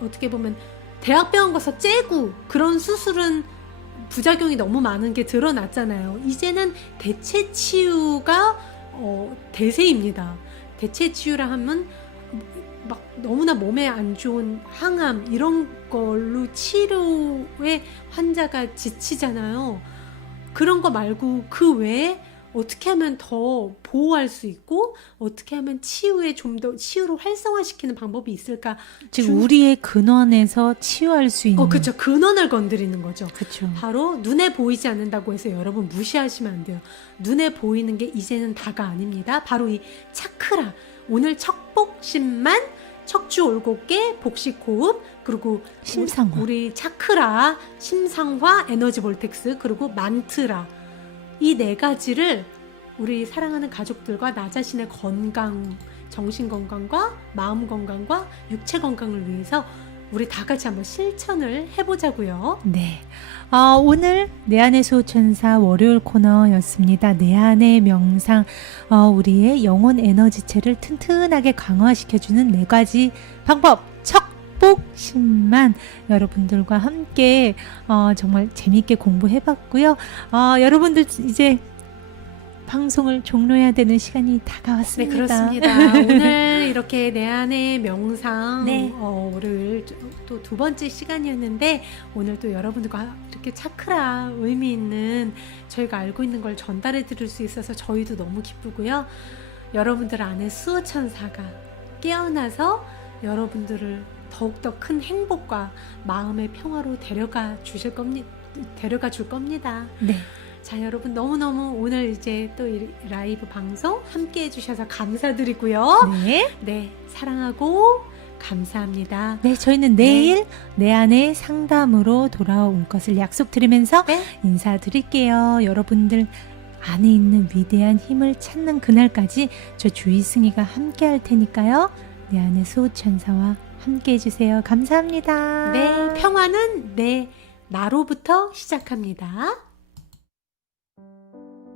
어떻게 보면 대학병원 가서 째고 그런 수술은 부작용이 너무 많은 게 드러났잖아요. 이제는 대체 치유가 대세입니다. 대체 치유라 하면 너무나 몸에 안 좋은 항암 이런 걸로 치료에 환자가 지치잖아요. 그런 거 말고 그 외에 어떻게 하면 더 보호할 수 있고 어떻게 하면 치유에 좀 더 치유를 활성화시키는 방법이 있을까? 지금 우리의 근원에서 치유할 수 있는. 그렇죠. 근원을 건드리는 거죠. 그렇죠. 바로 눈에 보이지 않는다고 해서 여러분 무시하시면 안 돼요. 눈에 보이는 게 이제는 다가 아닙니다. 바로 이 차크라. 오늘 척복심만 척추 올곧게 복식 호흡 그리고 심상화. 우리 차크라, 심상화, 에너지 볼텍스 그리고 만트라 이 네 가지를 우리 사랑하는 가족들과 나 자신의 건강, 정신 건강과 마음 건강과 육체 건강을 위해서 우리 다 같이 한번 실천을 해보자고요. 네. 오늘 내 안의 수호천사 월요일 코너였습니다. 내 안의 명상, 우리의 영혼 에너지체를 튼튼하게 강화시켜주는 네 가지 방법, 척복심만 여러분들과 함께 정말 재미있게 공부해봤고요. 여러분들 이제 방송을 종료해야 되는 시간이 네, 다가왔습니다. 그렇습니다. 오늘 이렇게 내 안의 명상 네. 를 또 두 번째 시간이었는데 오늘 또 여러분들과 이렇게 차크라 의미 있는 저희가 알고 있는 걸 전달해 드릴 수 있어서 저희도 너무 기쁘고요. 여러분들 안에 수호천사가 깨어나서 여러분들을 더욱더 큰 행복과 마음의 평화로 데려가 줄 겁니다. 네. 자, 여러분 너무너무 오늘 이제 또 이 라이브 방송 함께 해주셔서 감사드리고요. 네. 네, 사랑하고 감사합니다. 네, 저희는 내일 내 안의 상담으로 돌아올 것을 약속드리면서 네. 인사드릴게요. 여러분들 안에 있는 위대한 힘을 찾는 그날까지 저 주희승이가 함께 할 테니까요. 내 안의 수호천사와 함께 해주세요. 감사합니다. 네, 평화는 내 나로부터 시작합니다.